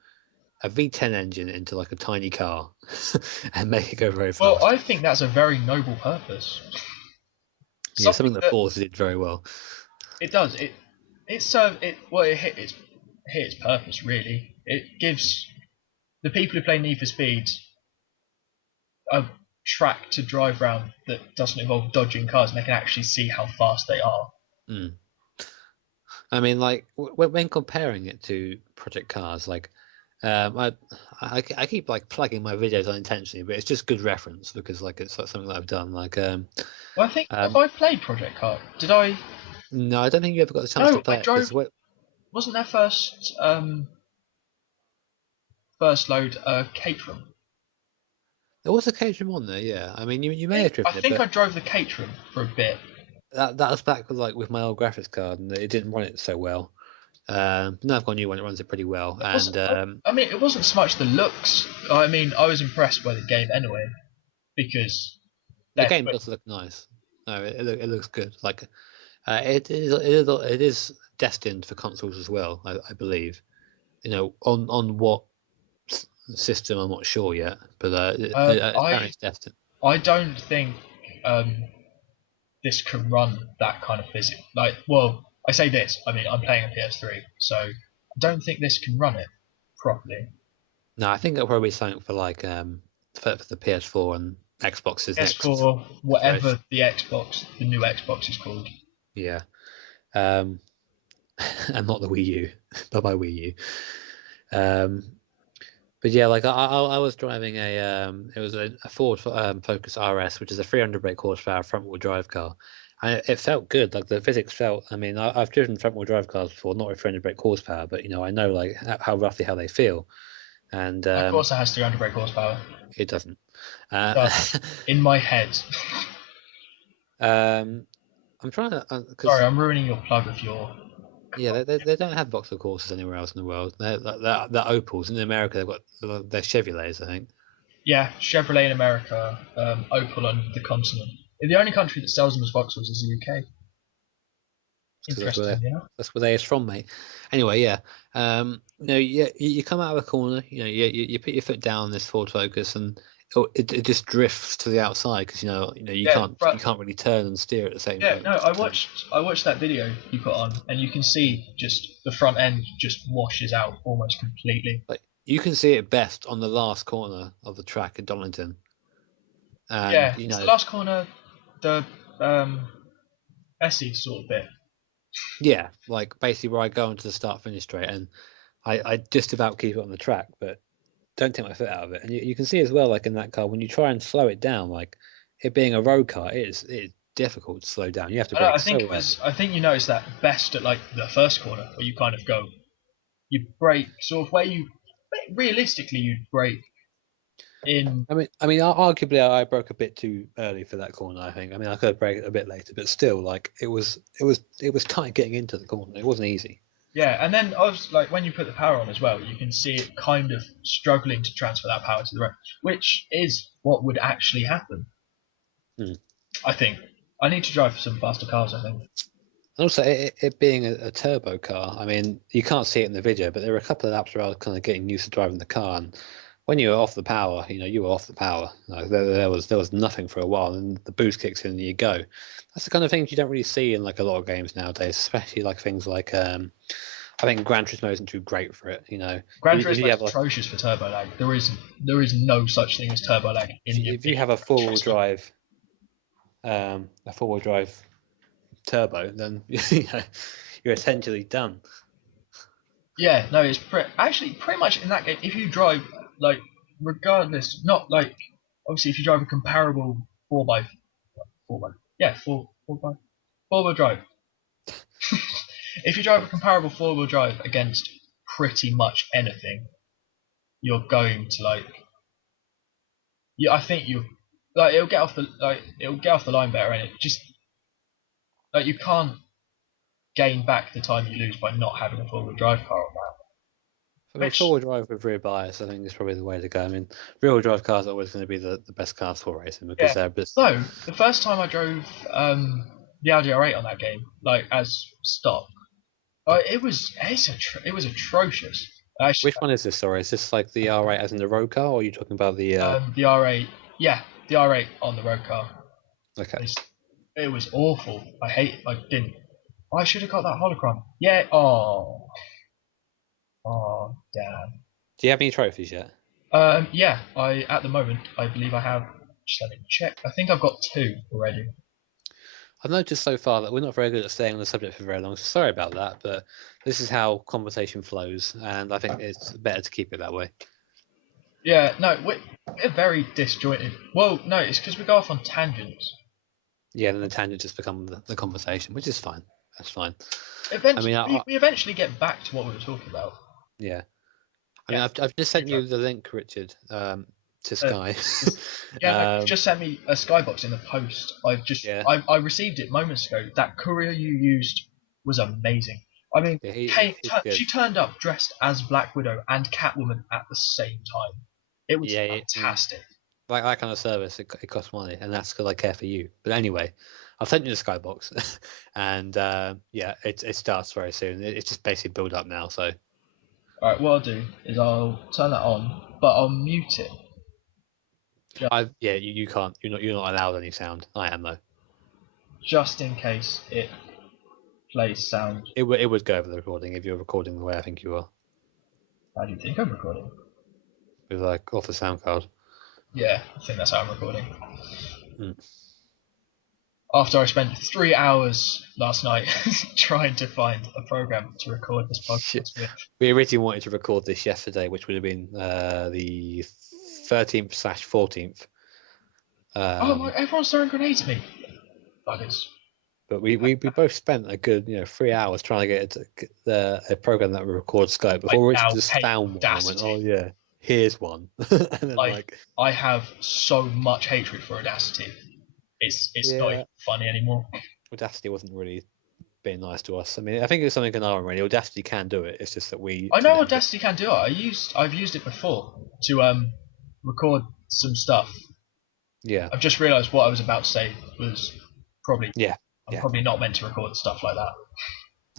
a V10 engine into like a tiny car and make it go very Well, fast. I think that's a very noble purpose. Yeah, something Something that that Forza did very well. it does. It serves it. Well, it hit its purpose really. It gives the people who play Need for Speed a track to drive around that doesn't involve dodging cars, and they can actually see how fast they are. Mm. I mean, like when comparing it to Project Cars, like I keep like plugging my videos unintentionally, but it's just good reference because like it's like something that I've done. Like Well, I think have um, I played Project Car? Did I? no, I don't think you ever got the chance to No, I play it because drove. Wasn't their first load Caterham? there was a Caterham on there. Yeah, I mean you may have I driven it, think but I drove the Caterham for a bit. that was back with like with my old graphics card, and it didn't run it so well. Now I've got a new one; it runs it pretty well. It And wasn't. I mean, it wasn't so much the looks. I mean, I was impressed by the game anyway because the they're game quick. does look nice. No, it looks good. Like it is destined for consoles as well. I believe. On what system I'm not sure yet, but apparently I it's destined. I don't think um, this can run that kind of physics. Like, well, I say this. I mean, I'm playing a PS3, so I don't think this can run it properly. No, I think it'll probably be something for like for the PS4 and Xbox's next PS4, iteration. whatever the new Xbox is called. Yeah. Um, and not the Wii U, not my Wii U. Um, but yeah, like I was driving it was a Ford Focus RS, which is a 300 brake horsepower front wheel drive car, and it felt good. Like the physics felt. I mean, I've driven front wheel drive cars before, not with 300 brake horsepower, but I know like how roughly how they feel, and Of course, it has 300 brake horsepower. it doesn't. It Uh, does. In my head. um, I'm trying to Sorry, because I'm ruining your plug of your. yeah, they don't have Vauxhall Corsas anywhere else in the world. They're Opals in America. They've got they're Chevrolets, I think. Yeah, Chevrolet in America, Opel on the continent. The only country that sells them as Vauxhalls is the UK. Because that's where Interesting, yeah. that's where they is from, mate. Anyway, yeah. You come out of a corner. You put your foot down this Ford Focus, and it just drifts to the outside because you Yeah, can't really turn and steer at the same yeah. No, I time. watched that video you put on, and you can see just the front end just washes out almost completely. Like you can see it best on the last corner of the track at Donington, and Yeah, it's the last corner, the Essie sort of bit. yeah, like basically where I go into the start finish straight, and I just about keep it on the track, but don't take my foot out of it. And you can see as well, like in that car, when you try and slow it down, like it being a road car, it's difficult to slow down. You have to I know. brake I think so it was. lightly. I think you noticed that best at like the first corner, where you kind of go, you brake sort of where you realistically you'd brake in. Arguably, I broke a bit too early for that corner. I think. I mean, I could have braked a bit later, but still, like it was tight getting into the corner. It wasn't easy. Yeah, and then I was like, when you put the power on as well, you can see it kind of struggling to transfer that power to the road, which is what would actually happen. Hmm. I think I need to drive some faster cars. I think. also, it being a turbo car, I mean, you can't see it in the video, but there were a couple of laps where I was kind of getting used to driving the car, and when you were off the power, you were off the power. Like, there was nothing for a while, and the boost kicks in, and you go. That's the kind of things you don't really see in like a lot of games nowadays, especially like things like I think Gran Turismo isn't too great for it. Gran If you Turismo is have like atrocious for turbo lag. There is no such thing as turbo lag in the if you opinion have of Gran Turismo. a four wheel drive turbo, then you're essentially done. Yeah, no, it's actually pretty much in that game. If you drive like, regardless, not like obviously if you drive a comparable four by yeah four by four wheel drive. If you drive a comparable four wheel drive against pretty much anything, you're going to like. Yeah, I think you like it'll get off the line better, and it just like you can't gain back the time you lose by not having a four wheel drive car on that. I mean, Which four-wheel drive with rear bias, I think is probably the way to go. I mean, rear-wheel drive cars are always going to be the best cars for racing because yeah. they're just So the first time I drove the Audi R8 on that game, like as stock, it was atrocious. Actually, which one is this? Sorry, is this like the R8 as in the road car, or are you talking about the? the R8, yeah, the R8 on the road car. Okay. It was awful. I didn't. I should have got that holocron. Yeah. Oh. Oh damn. Do you have any trophies yet? Yeah. I at the moment I believe I have. Just let me check. I think I've got two already. I've noticed so far that we're not very good at staying on the subject for very long. So sorry about that, but this is how conversation flows, and I think it's better to keep it that way. Yeah. No, we're very disjointed. Well, no, it's because we go off on tangents. Yeah, then the tangent just become the conversation, which is fine. That's fine. I Eventually, mean, we eventually get back to what we were talking about. yeah. I mean, Yeah. I've just sent you the link, Richard, to Uh, Sky. Yeah, no, you've just sent me a skybox in the post. Yeah, I received it moments ago. That courier you used was amazing. I mean, yeah, he's good. she turned up dressed as Black Widow and Catwoman at the same time. It was Yeah, fantastic. like that kind of service, it costs money, and that's because I care for you. But anyway, I've sent you the Skybox, and yeah, it starts very soon. It's just basically build up now. So Alright, what I'll do is I'll turn that on, but I'll mute it. you can't. You're not allowed any sound. I am though. Just in case it plays sound. It would go over the recording if you're recording the way I think you are, How do you think I'm recording? with like off the sound card. Yeah, I think that's how I'm recording. Mm. After I spent 3 hours last night trying to find a program to record this podcast with. We originally wanted to record this yesterday, which would have been the 13th/14th. Oh my! Everyone's throwing grenades at me. Buggers. But we both spent a good 3 hours trying to get a program that would record Skype before Richard just found one and went, oh yeah, here's one. And then I have so much hatred for Audacity. It's not even funny anymore. Audacity wasn't really being nice to us. I mean, I think it's something in our really. Audacity can do it. It's just that I know Audacity can do it. I've used it before to record some stuff. Yeah. I've just realised what I was about to say was probably I'm Yeah. probably not meant to record stuff like that.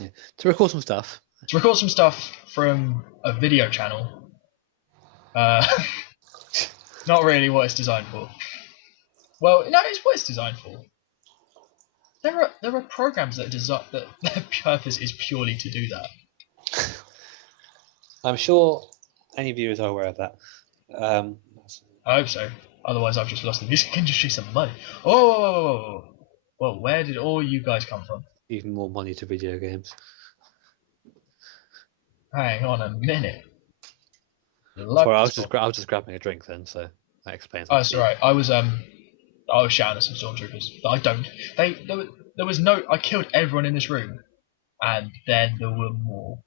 Yeah. To record some stuff. To record some stuff from a video channel. Not really what it's designed for. Well, no, it's what it's designed for. There are programs that that their purpose is purely to do that. I'm sure any viewers are aware of that. I hope so. Otherwise, I've just lost the music industry some money. Oh, well, where did all you guys come from? Even more money to video games. Hang on a minute. Sorry, I was just grabbing a drink then, so that explains. Oh, that's alright. I was shouting at some stormtroopers, but I don't. There was no. I killed everyone in this room, and then there were more.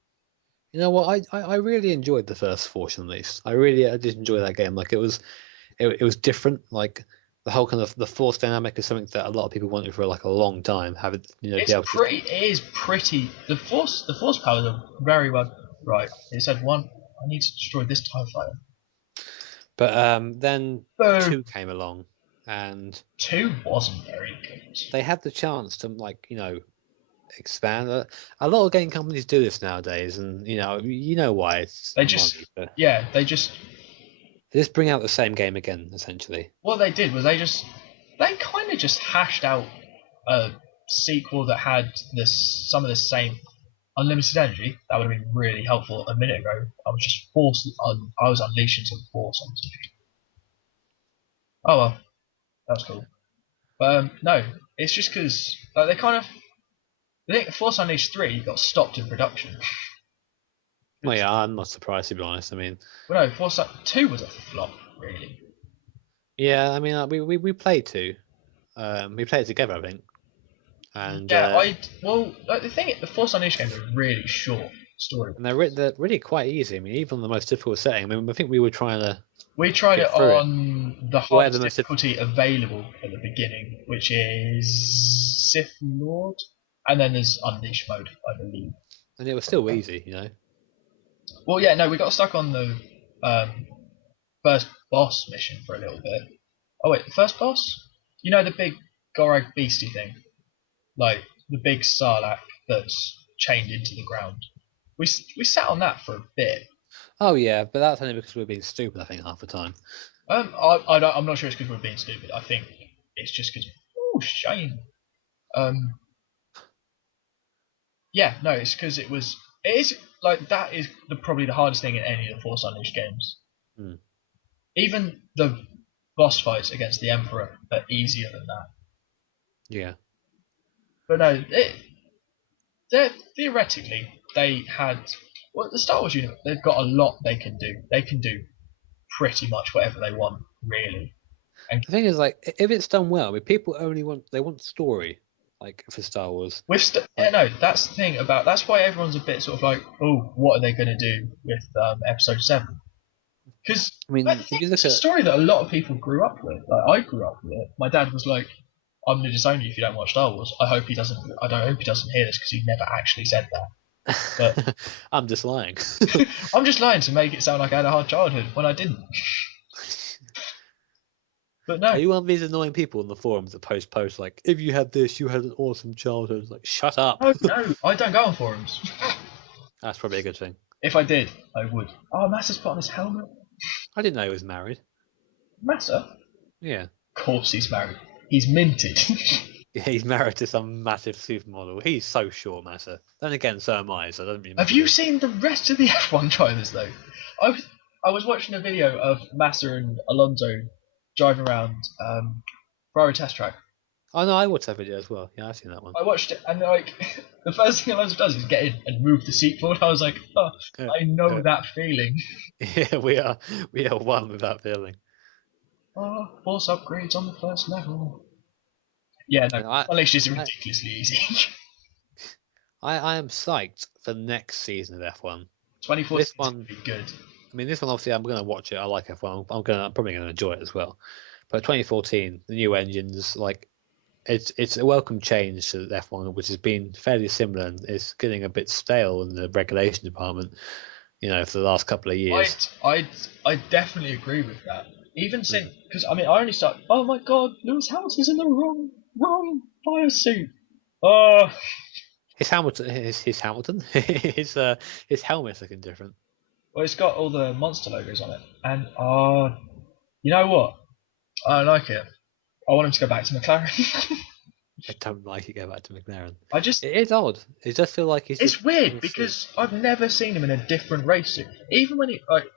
You know what? I really enjoyed the first Fortune at least. I did enjoy that game. Like it was different. Like the whole kind of the Force dynamic is something that a lot of people wanted for like a long time. Have it, It is pretty. The force powers are very well. Right. It said one. I need to destroy this TIE fighter. But then 2 came along, and 2 wasn't very good. They had the chance to expand. A lot of game companies do this nowadays, and you know why it's They money. just, But yeah, they just bring out the same game again, essentially. what they did was they kind of just hashed out a sequel that had some of the same unlimited energy. That would have been really helpful a minute ago. I was just I was unleashing some force on something. Oh well, that's cool. But no, it's just because like, they kind of. I think Force Unleashed 3 got stopped in production. Well, yeah, I'm not surprised to be honest. I mean, Well, no, 2 was a flop, really. yeah, I mean, we played two. We played together, I think, and Yeah, well, like the Force Unleashed games are really short story. and they're really quite easy. I mean, even on the most difficult setting. I mean, I think we were trying to We tried get it through it. on the Whatever the hardest most difficulty available at the beginning, which is Sith Lord, and then there's Unleashed mode, I believe. and it was still easy, you know. Well, yeah, no, we got stuck on the um, first boss mission for a little bit. Oh wait, the first boss? You know the big Gorag beastie thing, like the big Sarlacc that's chained into the ground. We sat on that for a bit. Oh yeah, but that's only because we were being stupid. I think half the time. I'm not sure it's because we're being stupid. I think it's just because. Oh, shame. Um, yeah, no, it's because it was. It is like that is probably the hardest thing in any of the Force Unleashed games. Hmm. Even the boss fights against the Emperor are easier than that. Yeah. But no, theoretically they had. Well, the Star Wars universe, they've got a lot they can do. They can do pretty much whatever they want, really. And The thing is, like, if it's done well, I mean, people only want story, like for Star Wars. yeah, Like, no, that's the thing about. That's why everyone's a bit sort of like, oh, what are they going to do with Episode 7? Because I I mean, if think you it's look a at, story that a lot of people grew up with. Like I grew up with it. My dad was like, "I'm going to disown you if you don't watch Star Wars." I hope he doesn't. I don't hope he doesn't hear this because he never actually said that. But I'm just lying. I'm just lying to make it sound like I had a hard childhood when I didn't. But Are no, you one of these annoying people in the forums that post like, if you had this, you had an awesome childhood? Like, shut up. no, I don't go on forums. That's probably a good thing. If I did, I would. Oh, Massa's put on his helmet. I didn't know he was married. Massa? Yeah. Of course he's married. He's minted. Yeah, he's married to some massive supermodel. He's so short, Massa. Then again, so am I, so it doesn't really Have matter. you seen the rest of the F1 drivers though? I was watching a video of Massa and Alonso driving around Ferrari test track. Oh no, I watched that video as well. Yeah, I've seen that one. I watched it and like the first thing Alonso does is get in and move the seat forward. I was like, oh, Yeah, I know yeah. that feeling. Yeah, we are one with that feeling. Oh, force upgrades on the first level. Yeah, no, And I, Unleashed is I, ridiculously easy. I am psyched for the next season of F1. 2014 This is one, going to be good. I mean, this one obviously I'm gonna watch it. I like F1. I'm probably gonna enjoy it as well. But 2014, the new engines, like it's a welcome change to F1, which has been fairly similar and it's getting a bit stale in the regulation department. You know, for the last couple of years. I definitely agree with that. Even since, because I mean, I only started. Oh my God, Lewis Hamilton's in the wrong fire suit. Oh, His Hamilton, his Hamilton, his helmet's looking different. well, it's got all the monster logos on it, and you know what? I don't like it. I want him to go back to McLaren. I don't like it. Go back to McLaren. I just, It is odd. It does feel like he's it's just weird because I've never seen him in a different race suit. Even when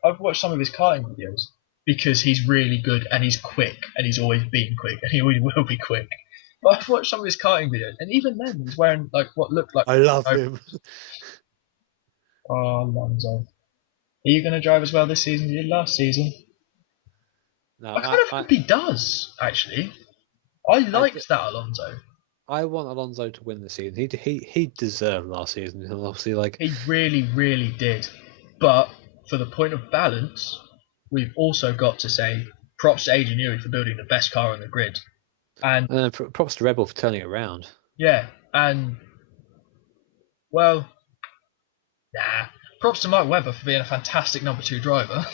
I've watched some of his karting videos because he's really good and he's quick and he's always been quick and he always will be quick. But I've watched some of his karting videos and even then he's wearing like what looked like. I love him. Oh, Alonso. Are you going to drive as well this season as you did last season? No, I kind of hope he does, actually. I liked that Alonso. I want Alonso to win the season. He deserved last season. And obviously, like He really, really did. But for the point of balance, we've also got to say props to Adrian Newey for building the best car on the grid. And props to Red Bull for turning it around. yeah, and well, nah. Props to Mike Webber for being a fantastic number 2 driver.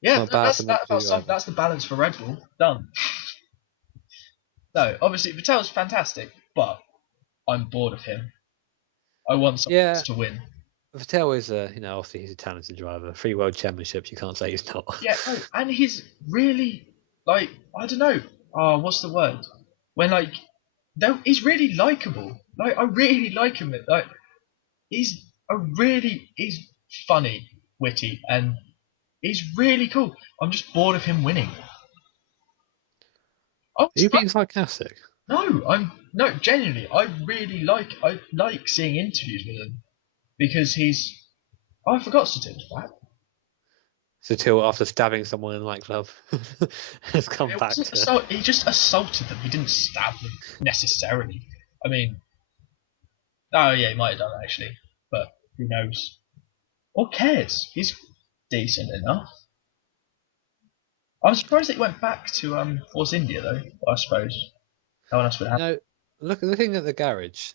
Yeah, Not bad for that's the balance for Red Bull. Done. No, obviously Vettel's fantastic, but I'm bored of him. I want someone Yeah, else to win. Vettel is obviously he's a talented driver. 3 world championships, you can't say he's not. Yeah, no, and he's really like I don't know. Oh, what's the word? When like, though he's really likable. Like I really like him. Like he's funny, witty, and he's really cool. I'm just bored of him winning. Are you being sarcastic? No, I'm no genuinely. I like seeing interviews with him because he's. Oh, I forgot to do that. So till after stabbing someone in a nightclub has come It back wasn't to. assault. He just assaulted them. He didn't stab them necessarily. I mean, oh yeah, he might have done actually, but who knows? Or cares? He's decent enough. I'm surprised it went back to Force India though. I suppose no one else would have. Looking at the garage.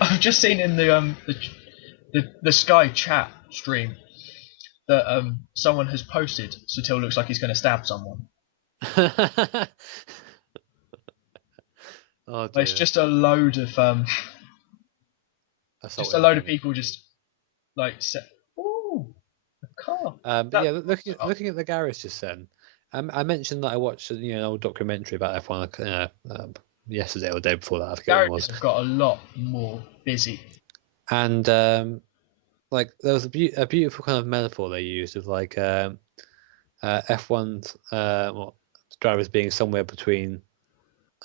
I've just seen in the Sky chat stream that someone has posted. Sutil looks like he's going to stab someone. Oh It's dear. just a load of just a load of people just like ooh, a car. But yeah, looking at the garage just then. I mentioned that I watched an old documentary about F1 yesterday or the day before that. I forget when it was. Garages have got a lot more busy. And like there was a beautiful kind of metaphor they used of like F1's drivers being somewhere between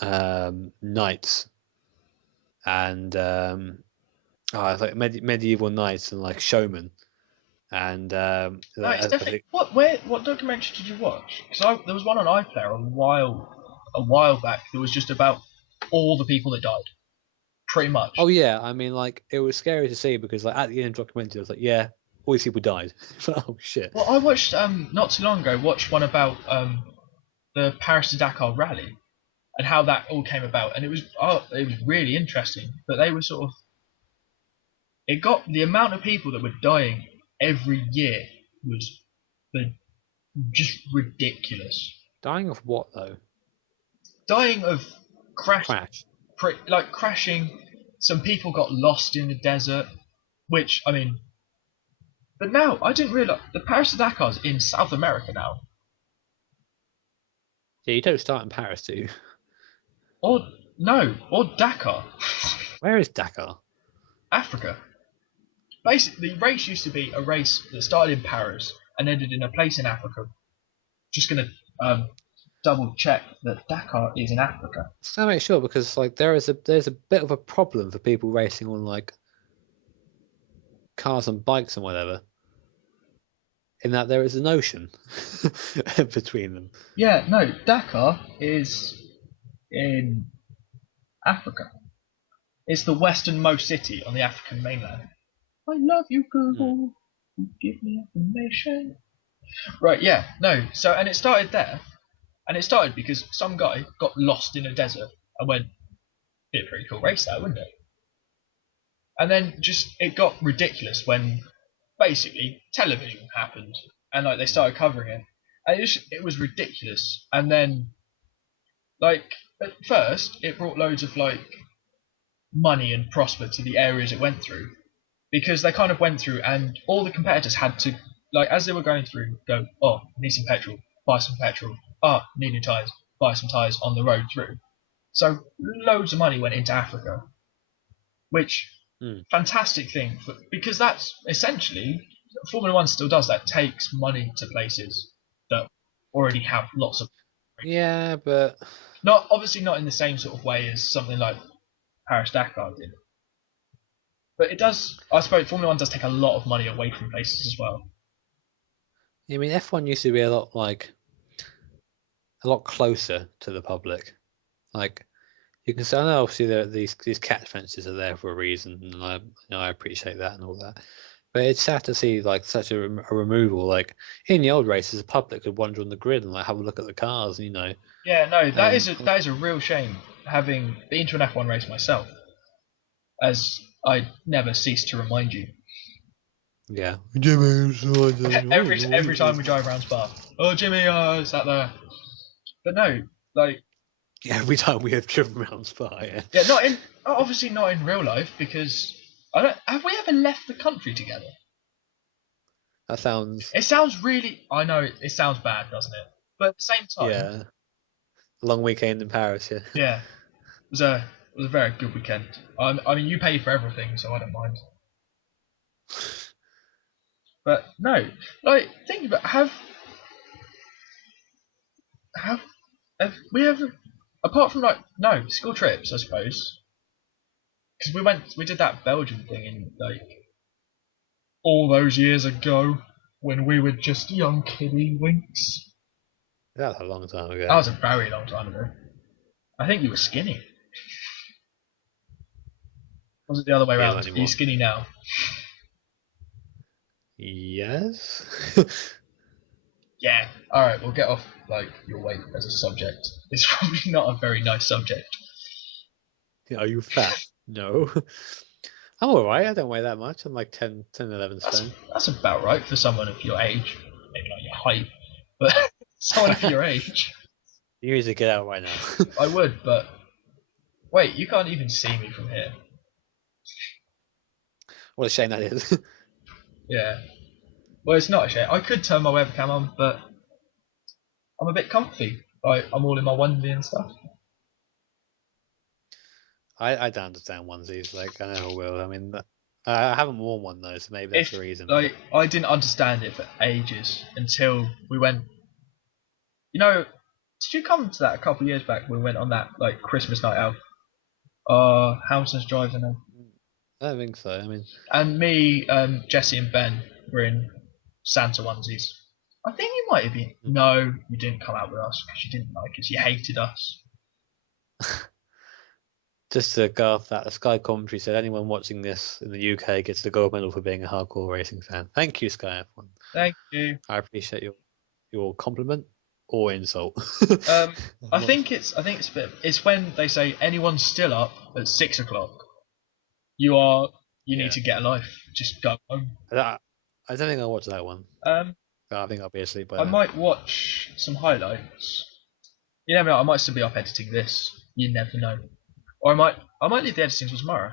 knights and it's like medieval knights and like showmen. And No, it's definitely what documentary did you watch? Because there was one on iPlayer a while back that was just about all the people that died, pretty much. Oh yeah, I mean like it was scary to see because like at the end of the documentary, I was like, yeah, all these people died. Oh shit. Well, I watched not too long ago. Watched one about the Paris to Dakar rally and how that all came about, and it was really interesting. But they were sort of it got the amount of people that were dying every year was just ridiculous. Dying of what though? Dying of Crash. crashing. Some people got lost in the desert, which I mean. But now I didn't realise the Paris to Dakar's in South America now. Yeah, you don't start in Paris, do you? Or no, or Dakar, Where is Dakar? Africa. Basically, the race used to be a race that started in Paris and ended in a place in Africa. Just gonna double check that Dakar is in Africa. So make sure because like there's a bit of a problem for people racing on like cars and bikes and whatever. In that there is an ocean between them. Yeah, no, Dakar is in Africa. It's the westernmost city on the African mainland. I love you, Google. Give me information. Right, yeah, no. So, and it started there. And it started because some guy got lost in a desert and went, be a pretty cool race that, wouldn't it? And then just, it got ridiculous when basically television happened and like they started covering it. And it was ridiculous. And then, like, at first, it brought loads of like money and prosper to the areas it went through because they kind of went through and all the competitors had to like as they were going through go need some petrol, buy some petrol, need new tyres, buy some tyres on the road through. So loads of money went into Africa, which fantastic thing because that's essentially Formula One still does that, takes money to places that already have lots of Yeah, but not obviously not in the same sort of way as something like Paris Dakar did. But it does, I suppose Formula One does take a lot of money away from places as well. I mean F1 used to be a lot closer to the public. Like you can say, I know obviously these catch fences are there for a reason, and I appreciate that and all that. But it's sad to see like such a removal. Like in the old races, the public could wander on the grid and like have a look at the cars. Yeah, no, that is a real shame. Having been to an F1 race myself, as I never cease to remind you. Yeah. every time we drive around Spa, oh Jimmy, is that there? But no, like Every time we have driven around Spa, yeah. Yeah, obviously not in real life because I don't. Have we ever left the country together? That sounds, It sounds really. I know it sounds bad, doesn't it? But at the same time, yeah, a long weekend in Paris, yeah. yeah, it was a very good weekend. I mean, you paid for everything, so I don't mind. But no, like think about have have we ever apart from like no school trips, I suppose, because we did that Belgian thing in like all those years ago when we were just young kiddie winks. That was a long time That ago. was a very long time ago. I think you were skinny. Was it the other way Yeah, around? not Are you anymore. skinny now? Yes? Yeah. All right, we'll get off like your weight as a subject. It's probably not a very nice subject. Are you fat? No. I'm alright, I don't weigh that much. I'm like 11 stone. That's about right for someone of your age. Maybe not your height, but someone of your age. You need to get out right now. I would, but wait, you can't even see me from here. What a shame that is. Yeah. Well, it's not a shame. I could turn my webcam on, but I'm a bit comfy. Like I'm all in my onesie and stuff. I don't understand onesies, like, I never will. I mean, I haven't worn one though, so maybe that's If the reason. But like I didn't understand it for ages until we went. You know, did you come to that a couple of years back? We went on that like Christmas night out. Hamilton's driving them. I don't think so. I mean, And me, Jesse, and Ben were in Santa onesies. I think you might have been. No, you didn't come out with us because you didn't like us. You hated us. just to go off that, the Sky commentary said anyone watching this in the UK gets the gold medal for being a hardcore racing fan. Thank you, Sky F1. Thank you. I appreciate your compliment or insult. I think it's when they say anyone's still up at 6 o'clock. You Yeah. need to get a life. Just go home. I don't think I'll watch that one. Um, I think I'll be asleep by I then. might watch some highlights. You never know. I might still be up editing this. You never know. Or I might leave the editing till tomorrow.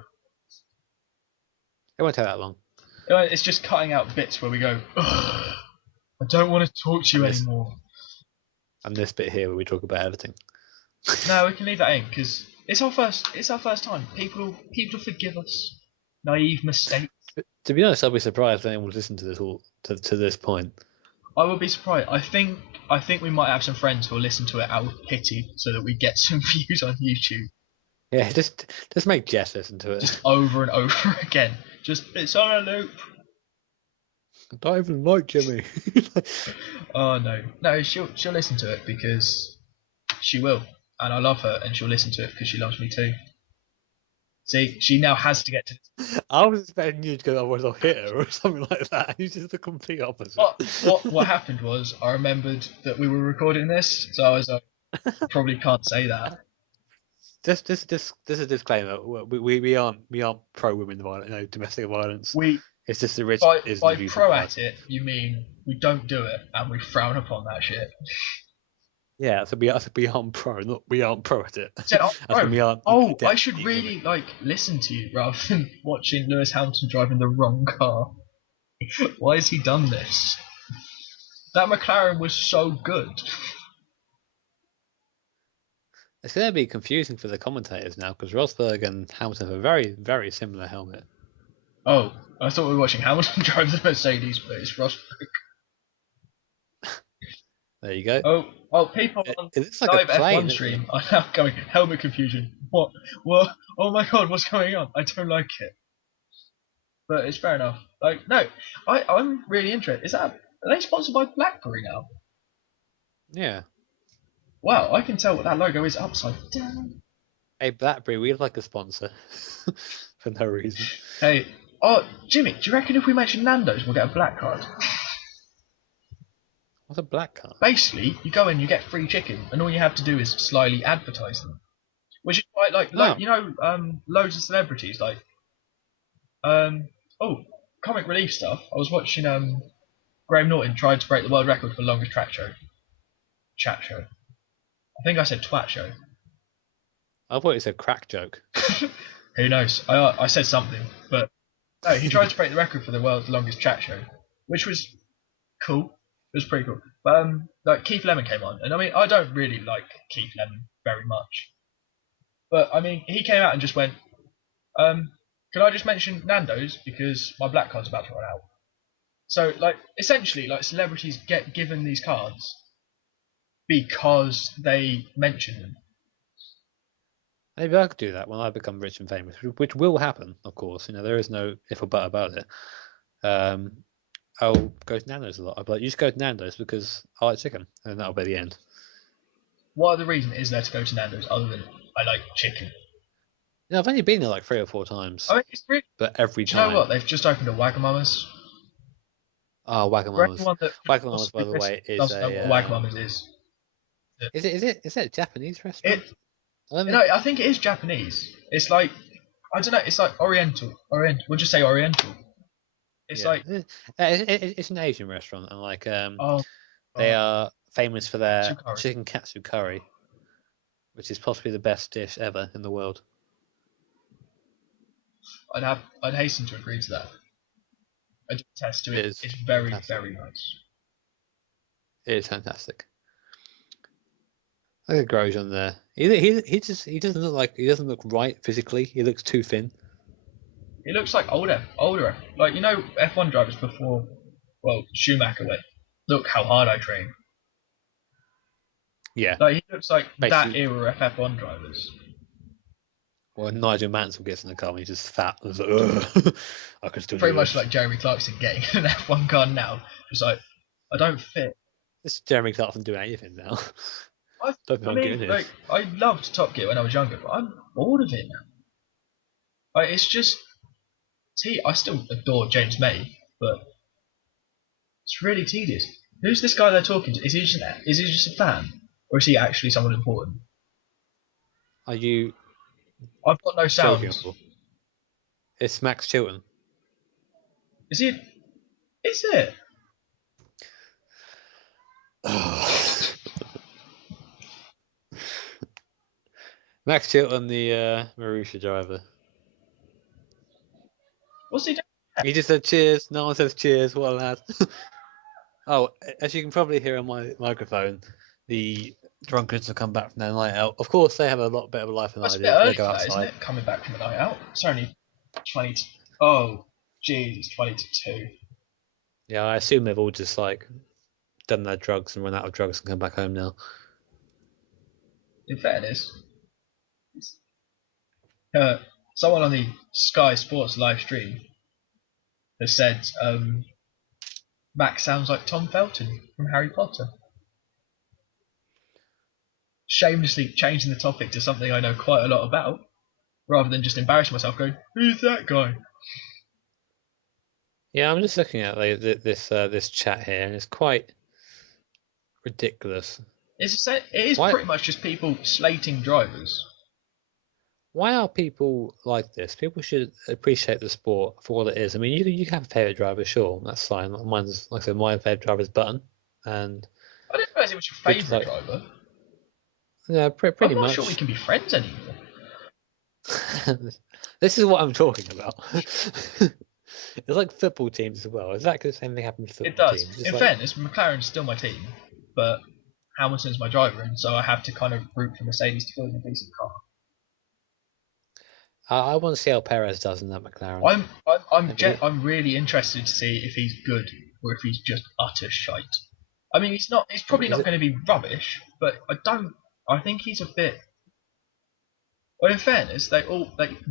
It won't take that long. It's just cutting out bits where we go. Ugh, I don't want to talk to you anymore. And this bit here where we talk about editing. No, we can leave that in because it's our first time. People forgive us. Naive mistakes. But to be honest, I'll be surprised if anyone will listen to this all to this point. I would be surprised. I think we might have some friends who will listen to it out of pity so that we get some views on YouTube. Yeah, just make Jess listen to it. Just over and over again. Just it's on a loop. I don't even like Jimmy. Oh no, she'll listen to it because she will, and I love her, and she'll listen to it because she loves me too. See, she now has to get to. I was expecting you to go, otherwise I'll hit her or something like that. You just the complete opposite. What happened was I remembered that we were recording this, so I was like, probably can't say that. This is a disclaimer. We aren't pro women violence, no domestic violence. It's just the rich by pro at it, you mean we don't do it and we frown upon that shit. Yeah, so we aren't pro, not we aren't pro at it. I should really like listen to you rather than watching Lewis Hamilton driving the wrong car. Why has he done this? That McLaren was so good. It's going to be confusing for the commentators now because Rosberg and Hamilton have a very, very similar helmet. Oh, I thought we were watching Hamilton drive the Mercedes, but it's Rosberg. There you go. Oh, people on live F1 stream are now going, helmet confusion. What? Oh my god, what's going on? I don't like it. But it's fair enough. Like, no, I'm really interested. Are they sponsored by BlackBerry now? Yeah. Wow, I can tell what that logo is upside down. Hey, BlackBerry, we'd like a sponsor. For no reason. Hey, Jimmy, do you reckon if we mention Nando's, we'll get a black card? What's a black card? Basically, you go in, you get free chicken, and all you have to do is slyly advertise them. Which is quite like, you know, loads of celebrities, like, comic relief stuff. I was watching, Graham Norton tried to break the world record for longest chat show. I think I said twat show. I thought it was a crack joke. Who knows? I said something, but no, he tried to break the record for the world's longest chat show, which was cool. It was pretty cool. But like Keith Lemon came on, and I mean, I don't really like Keith Lemon very much, but I mean, he came out and just went, "Can I just mention Nando's because my black card's about to run out?" So like, essentially, like celebrities get given these cards because they mention them. Maybe I could do that when I become rich and famous, which will happen, of course. You know, there is no if or but about it. I'll go to Nando's a lot. I'll be like, you just go to Nando's because I like chicken, and that'll be the end. What other reason is there to go to Nando's other than I like chicken? You know, I've only been there like 3 or 4 times, I mean, it's really. but every Do you know time. what? They've just opened a Wagamama's. Oh, For Wagamama's. anyone that Wagamama's, by the way, is doesn't know what a. Wagamama's is. Is it a Japanese restaurant? I think it is Japanese. It's like I don't know. It's like Oriental. We'll just say Oriental. It's like it's an Asian restaurant, and like oh, they are famous for their Katsu curry. chicken katsu curry, which is possibly the best dish ever in the world. I'd hasten to agree to that. I did test to it. It's very very nice. It is fantastic. Look at Grosjean there. He doesn't look right physically. He looks too thin. He looks like older. Like you know, F1 drivers before, well, Schumacher went. Look how hard I train. Yeah. Like he looks like basically, that era of F1 drivers. Well, Nigel Mansell gets in the car and he's just fat. And like, ugh, I could still Pretty do much this. like Jeremy Clarkson getting an F1 car now. Just like, I don't fit. This is Jeremy Clarkson doing anything now. I loved Top Gear when I was younger, but I'm bored of it now. Like, it's just, I still adore James May, but it's really tedious. Who's this guy they're talking to? Is he just a fan, or is he actually someone important? Are you? I've got no sounds. It's Max Chilton. Is he? Is it? Max Chilton, the Marussia driver. What's he doing? He just said cheers. No one says cheers. What a lad. Oh, as you can probably hear on my microphone, the drunkards have come back from their night out. Of course, they have a lot better life than I do. They go outside. Isn't it? Coming back from a night out. It's only 20. Oh, jeez, it's 20 to 2. Yeah, I assume they've all just like done their drugs and run out of drugs and come back home now. In fairness, someone on the Sky Sports live stream has said Max sounds like Tom Felton from Harry Potter. Shamelessly changing the topic to something I know quite a lot about, rather than just embarrassing myself going, who's that guy? Yeah, I'm just looking at this chat here, and it's quite ridiculous. It is pretty much just people slating drivers. Why are people like this? People should appreciate the sport for what it is. I mean, you can have a favourite driver, sure, that's fine. Mine's, like I said, my favourite driver is Button, and I didn't realise it was your favourite driver. Yeah, pretty much. I'm not sure we can be friends anymore. This is what I'm talking about. It's like football teams as well. Exactly the same thing happens to football teams. It does. In fairness, McLaren's still my team, but Hamilton's my driver, and so I have to kind of root for Mercedes to build a decent car. I want to see how Perez does in that McLaren. I'm really interested to see if he's good or if he's just utter shite. I mean, he's not. He's probably not going to be rubbish, but I think he's a bit. Well, in fairness, they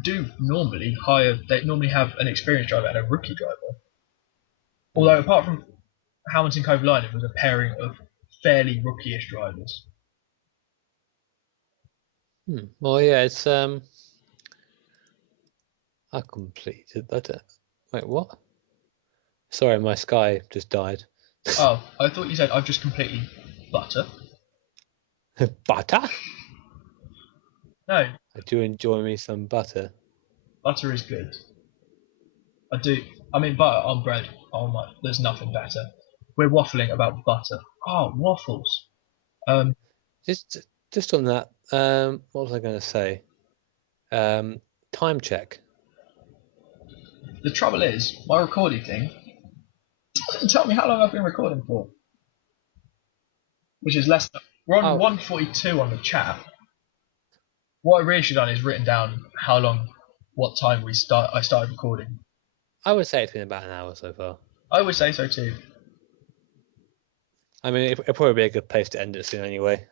do normally hire. They normally have an experienced driver and a rookie driver. Although, apart from Hamilton Kovalainen, was a pairing of fairly rookie-ish drivers. Well, yeah, it's I completed that. Wait, what? Sorry, my Sky just died. Oh, I thought you said I've just completely butter. Butter? No. I do enjoy me some butter. Butter is good. I do. I mean, butter on bread. Oh my, there's nothing better. We're waffling about butter. Oh, waffles. Just on that. What was I going to say? Time check. The trouble is, my recording thing doesn't tell me how long I've been recording for, which is less. We're on 1:42 on the chat. What I really should have done is written down how long, what time I started recording. I would say it's been about an hour so far. I would say so too. I mean, it'll probably be a good place to end it soon anyway.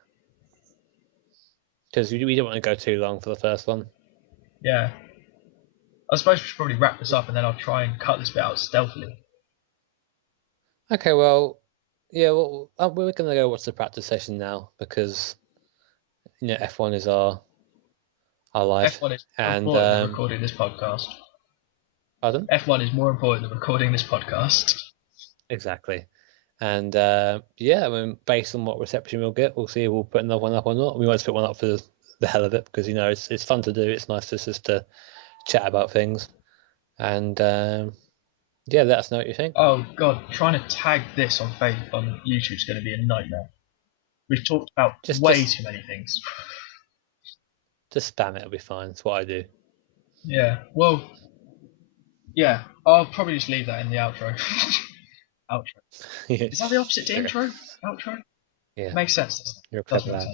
Because we don't want to go too long for the first one. Yeah. I suppose we should probably wrap this up and then I'll try and cut this bit out stealthily. Okay, well, yeah, well, we're going to go watch the practice session now because, F1 is our life. F1 is more and important than recording this podcast. Pardon? F1 is more important than recording this podcast. Exactly. And yeah, I mean, based on what reception we'll get, we'll see if we'll put another one up or not. We might just put one up for the hell of it because it's fun to do. It's nice just to chat about things, and yeah, let us know what you think. Oh god, trying to tag this on YouTube is going to be a nightmare. We've talked about way too many things. Just spam it; it'll be fine. That's what I do. Yeah. Well. Yeah. I'll probably just leave that in the outro. Outro. Is that the opposite to intro? Outro? Yeah. Makes sense, doesn't it? You're a clever lad.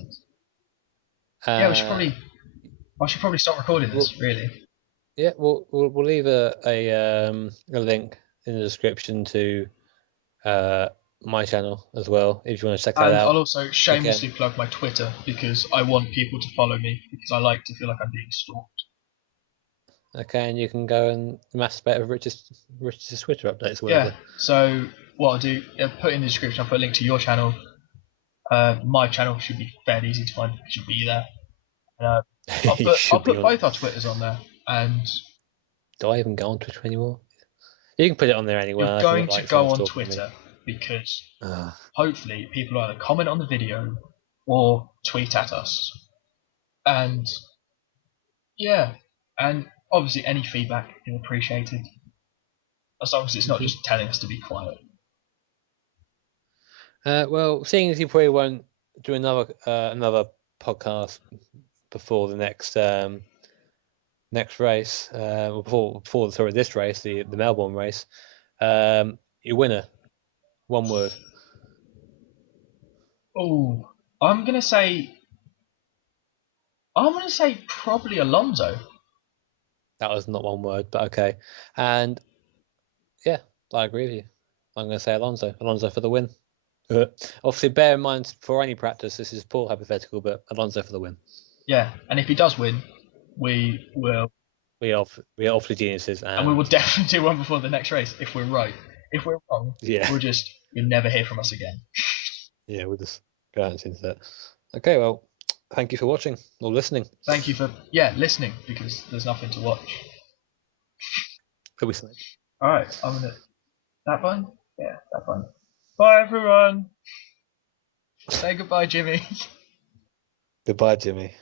Yeah, I should probably stop recording this, really. Yeah, we'll leave a link in the description to my channel as well if you want to check that out. I'll also shamelessly plug my Twitter because I want people to follow me because I like to feel like I'm being stalked. Okay, and you can go and masturbate with Rich's Twitter updates or whatever. Yeah, so what I'll do, put in the description, I'll put a link to your channel. My channel should be fairly easy to find, it should be there. I'll put both our Twitters on there. And do I even go on Twitter anymore? You can put it on there anyway. You're going to go on Twitter because hopefully people either comment on the video or tweet at us. And yeah, and obviously any feedback is appreciated. As long as it's not just telling us to be quiet. Well, seeing as you probably won't do another podcast before the next race, before this race, the Melbourne race, your winner, one word. Oh, I'm gonna say probably Alonso. That was not one word, but okay. And yeah, I agree with you. I'm going to say Alonso. Alonso for the win. Obviously, bear in mind for any practice, this is poor hypothetical, but Alonso for the win. Yeah, and if he does win, we will. We are awfully geniuses, and we will definitely do one before the next race if we're right. If we're wrong, you'll never hear from us again. Yeah, we'll just go out into that. Okay, well, thank you for watching or listening. Thank you for listening because there's nothing to watch. Could be something. All right, I'm gonna that button. Yeah, that button. Bye everyone. Say goodbye, Jimmy. Goodbye, Jimmy.